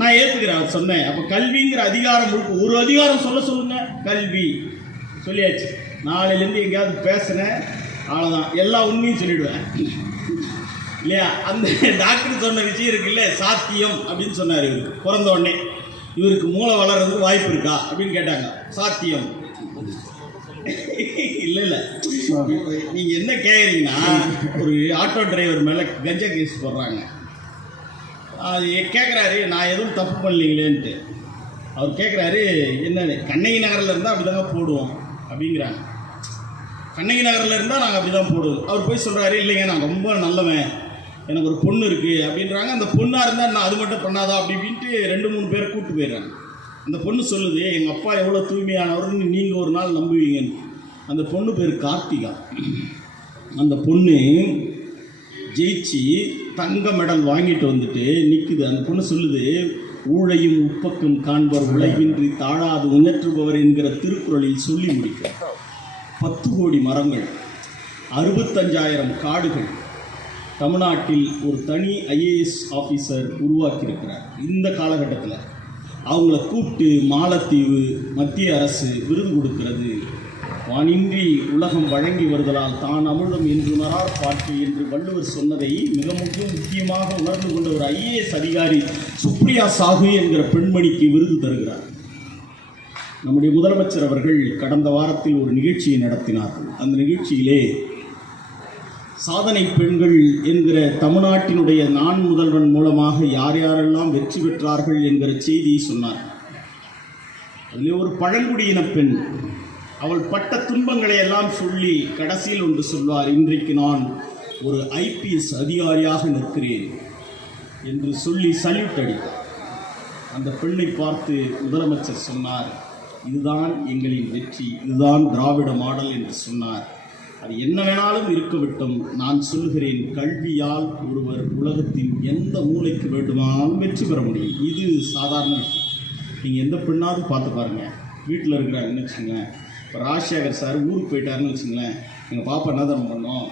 நான் ஏற்றுக்கிறேன். அவர் சொன்னேன், அப்போ கல்விங்கிற அதிகாரம் ஒரு அதிகாரம் சொல்லுங்க, கல்வி சொல்லியாச்சு. நாளையிலேருந்து எங்கேயாவது பேசுனேன் அவ்வளோதான், எல்லா உண்மையும் சொல்லிவிடுவேன் இல்லையா. அந்த டாக்டர் சொன்ன விஷயம் இருக்குல்ல, சாத்தியம் அப்படின்னு சொன்னார். இவருக்கு பிறந்த உடனே இவருக்கு மூளை வளர்றதுக்கு வாய்ப்பு இருக்கா அப்படின்னு கேட்டாங்க. சாத்தியம் இல்லை. நீங்கள் என்ன கேட்குறீங்கன்னா, ஒரு ஆட்டோ டிரைவர் மேலே கஞ்சா கேஸ் போடுறாங்க. அது கேட்குறாரு, நான் எதுவும் தப்பு பண்ணலீங்களேன்ட்டு. அவர் கேட்குறாரு, என்னன்னு, கண்ணகி நகரில் இருந்தால் அப்படி தாங்க போடுவோம் அப்படிங்கிறாங்க. கண்ணகி நகரில் இருந்தால் நாங்கள் அப்படி தான் போடுவோம். அவர் போய் சொல்கிறாரு, இல்லைங்க நான் ரொம்ப நல்லவன், எனக்கு ஒரு பொண்ணு இருக்குது அப்படின்றாங்க. அந்த பொண்ணாக இருந்தால் நான் அது மட்டும் பண்ணாதா அப்படி இப்படின்ட்டு 2-3 பேரை கூப்பிட்டு போயிடுறாங்க. அந்த பொண்ணு சொல்லுது, எங்கள் அப்பா எவ்வளோ தூய்மையானவர்னு நீங்கள் ஒரு நாள் நம்புவீங்கன்னு. அந்த பொண்ணு பேர் கார்த்திகா. அந்த பொண்ணு ஜெயிச்சு தங்க மெடல் வாங்கிட்டு வந்துட்டு நிற்குது. அந்த பொண்ணு சொல்லுது, ஊழையும் உப்பக்கம் காண்பர் உழைவின்றி தாழாது உணற்றுபவர் என்கிற திருக்குறளில் சொல்லி முடிக்கிறார். 10 கோடி மரங்கள், 65,000 காடுகள், தமிழ்நாட்டில் ஒரு தனி IAS ஆஃபீஸர் உருவாக்கியிருக்கிறார். இந்த காலகட்டத்தில் அவங்கள கூப்பிட்டு மாலத்தீவு மத்திய அரசு விருது கொடுக்கிறது. வானின்றி உலகம் வழங்கி வருதலால் தான் அமிர்தம் என்று உணரார் பாட்டு என்று வள்ளுவர் சொன்னதை மிக முக்கியமாக உணர்ந்து கொண்ட ஒரு IAS அதிகாரி சுப்ரியா சாஹு என்கிற பெண்மணிக்கு விருது தருகிறார். நம்முடைய முதலமைச்சர் அவர்கள் கடந்த வாரத்தில் ஒரு நிகழ்ச்சியை நடத்தினார்கள். அந்த நிகழ்ச்சியிலே சாதனை பெண்கள் என்கிற தமிழ்நாட்டினுடைய நான் முதல்வன் மூலமாக யார் யாரெல்லாம் வெற்றி பெற்றார்கள் என்கிற செய்தியை சொன்னார். அதிலே ஒரு பழங்குடியின பெண், அவள் பட்ட துன்பங்களை எல்லாம் சொல்லி கடைசியில் ஒன்று சொல்வார், இன்றைக்கு நான் ஒரு IPS அதிகாரியாக நிற்கிறேன் என்று சொல்லி சல்யூட் அடித்தார். அந்த பெண்ணை பார்த்து முதலமைச்சர் சொன்னார், இதுதான் எங்களின் வெற்றி, இதுதான் திராவிட மாடல் என்று சொன்னார். அது என்ன வேணாலும் இருக்கவிட்டும், நான் சொல்கிறேன், கல்வியால் ஒருவர் உலகத்தின் எந்த மூலைக்கு வேண்டுமானாலும் வெற்றி பெற முடியும். இது சாதாரண விஷயம். நீங்கள் எந்த பெண்ணாவது பார்த்து பாருங்கள். வீட்டில் இருக்கிறாங்கன்னு வச்சுங்களேன், இப்போ ராஜசேகர் சார் ஊருக்கு போயிட்டாருன்னு வச்சுங்களேன், எங்கள் பாப்பா என்ன தான் பண்ணோம்,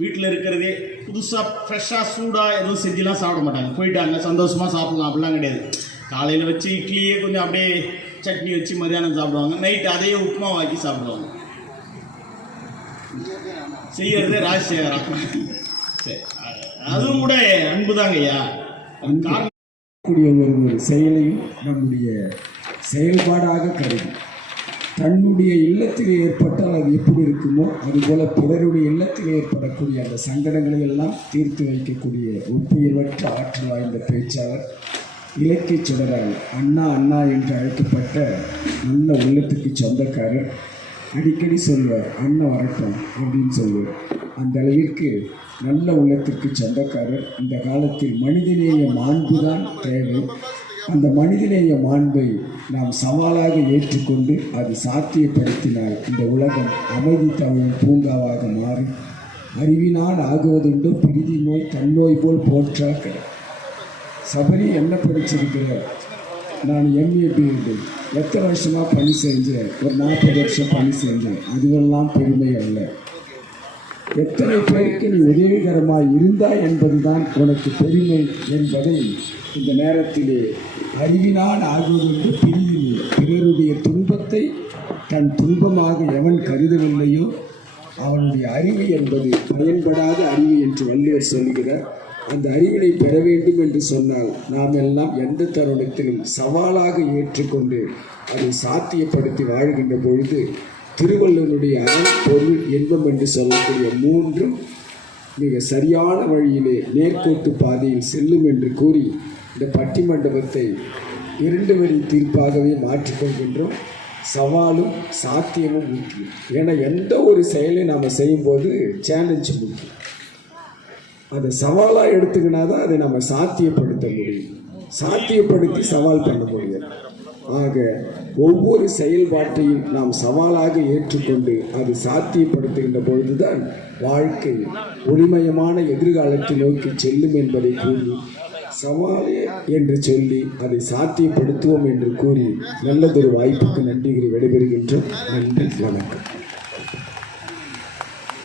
வீட்டில் இருக்கிறதே புதுசாக ஃப்ரெஷ்ஷாக சூடாக எதுவும் செஞ்சுலாம் சாப்பிட மாட்டாங்க. போயிட்டாங்க, சந்தோஷமாக சாப்பிடலாம் அப்படிலாம் கிடையாது. காலையில் வச்சு இட்லியே கொஞ்சம் அப்படியே சட்னி வச்சு மதியானம் சாப்பிடுவாங்க, நைட்டு அதே உப்புமா வாக்கி சாப்பிடுவாங்க. செய்யறதே ராஜசேகரா. சரி, அதுவும் கூட அன்புதாங்க ஐயா. கூடிய ஒரு செயலையும் நம்முடைய செயல்பாடாக கருதி தன்னுடைய இல்லத்தில் ஏற்பட்டால் அது எப்படி இருக்குமோ அதுபோல பிறருடைய இல்லத்தில் ஏற்படக்கூடிய அந்த சங்கடங்களை எல்லாம் தீர்த்து வைக்கக்கூடிய ஒப்புயர்வற்ற ஆற்றல் வாய்ந்த பேச்சாளர், இலக்கிய சுடரால் அண்ணா அண்ணா என்று அழைக்கப்பட்ட நல்ல உள்ளத்துக்கு சொந்தக்காரர். அடிக்கடி சொல்வார், அண்ணன் வரட்டும் அப்படின்னு சொல்லுவார். அந்த அளவிற்கு நல்ல உள்ளத்திற்கு சொந்தக்காரர். இந்த காலத்தில் மனிதநேய மாண்பு தான் தேவை. அந்த மனிதநேய மாண்பை நாம் சவாலாக ஏற்றுக்கொண்டு அது சாத்தியப்படுத்தினால் இந்த உலகம் அமைதி தவழும் பூங்காவாக மாறி அறிவினால் ஆகுவதுண்டு பிரிதி நோய் தன்னோய் போல் போற்றாக்க. சபரி என்ன படிச்சிருக்கிறார்? நான் எம்ஏ பிஎட் எத்தனை வருஷமாக பணி செஞ்சேன்? ஒரு 40 வருஷம் பணி செஞ்சேன். அதுவெல்லாம் பெருமை அல்ல. எத்தனை பேருக்கு நீ உதவிகரமாக இருந்தாய் என்பதுதான் உனக்கு பெருமை என்பதை இந்த நேரத்திலே அறிவினால் ஆகுவதென்று பிரிதில் பிறருடைய துன்பத்தை தன் துன்பமாக எவன் கருதவில்லையோ அவனுடைய அறிவு என்பது பயன்படாத அறிவு என்று வள்ளுவர் சொல்கிறார். அந்த அறிவினை பெற வேண்டும் என்று சொன்னால் நாம் எல்லாம் எந்த தருணத்திலும் சவாலாக ஏற்றுக்கொண்டு அதை சாத்தியப்படுத்தி வாழ்கின்ற பொழுது திருவள்ளுவனுடைய அறம் பொருள் இன்பம் என்று சொல்லக்கூடிய மூன்றும் மிக சரியான வழியிலே நேர்கோட்டு பாதையில் செல்லும் என்று கூறி இந்த பட்டிமண்டபத்தை 2 வரி தீர்ப்பாகவே மாற்றிக்கொள்கின்றோம். சவாலும் சாத்தியமும் முக்கியம். ஏன்னா எந்த ஒரு செயலை நாம் செய்யும்போது சேலஞ்சு முக்கியம். அதை சவாலாக எடுத்துக்கினா தான் அதை நம்ம சாத்தியப்படுத்த முடியும். சாத்தியப்படுத்தி சவால் பண்ண முடியும். ஆக ஒவ்வொரு செயல்பாட்டையும் நாம் சவாலாக ஏற்றுக்கொண்டு அது சாத்தியப்படுத்துகின்ற பொழுதுதான் வாழ்க்கை ஒளிமயமான எதிர்காலத்தை நோக்கி செல்லும் என்பதை கூறி சவாலே என்று சொல்லி அதை சாத்தியப்படுத்துவோம் என்று கூறி நல்லதொரு வாய்ப்புக்கு நன்றி விடைபெறுகின்றோம். நன்றி, வணக்கம்.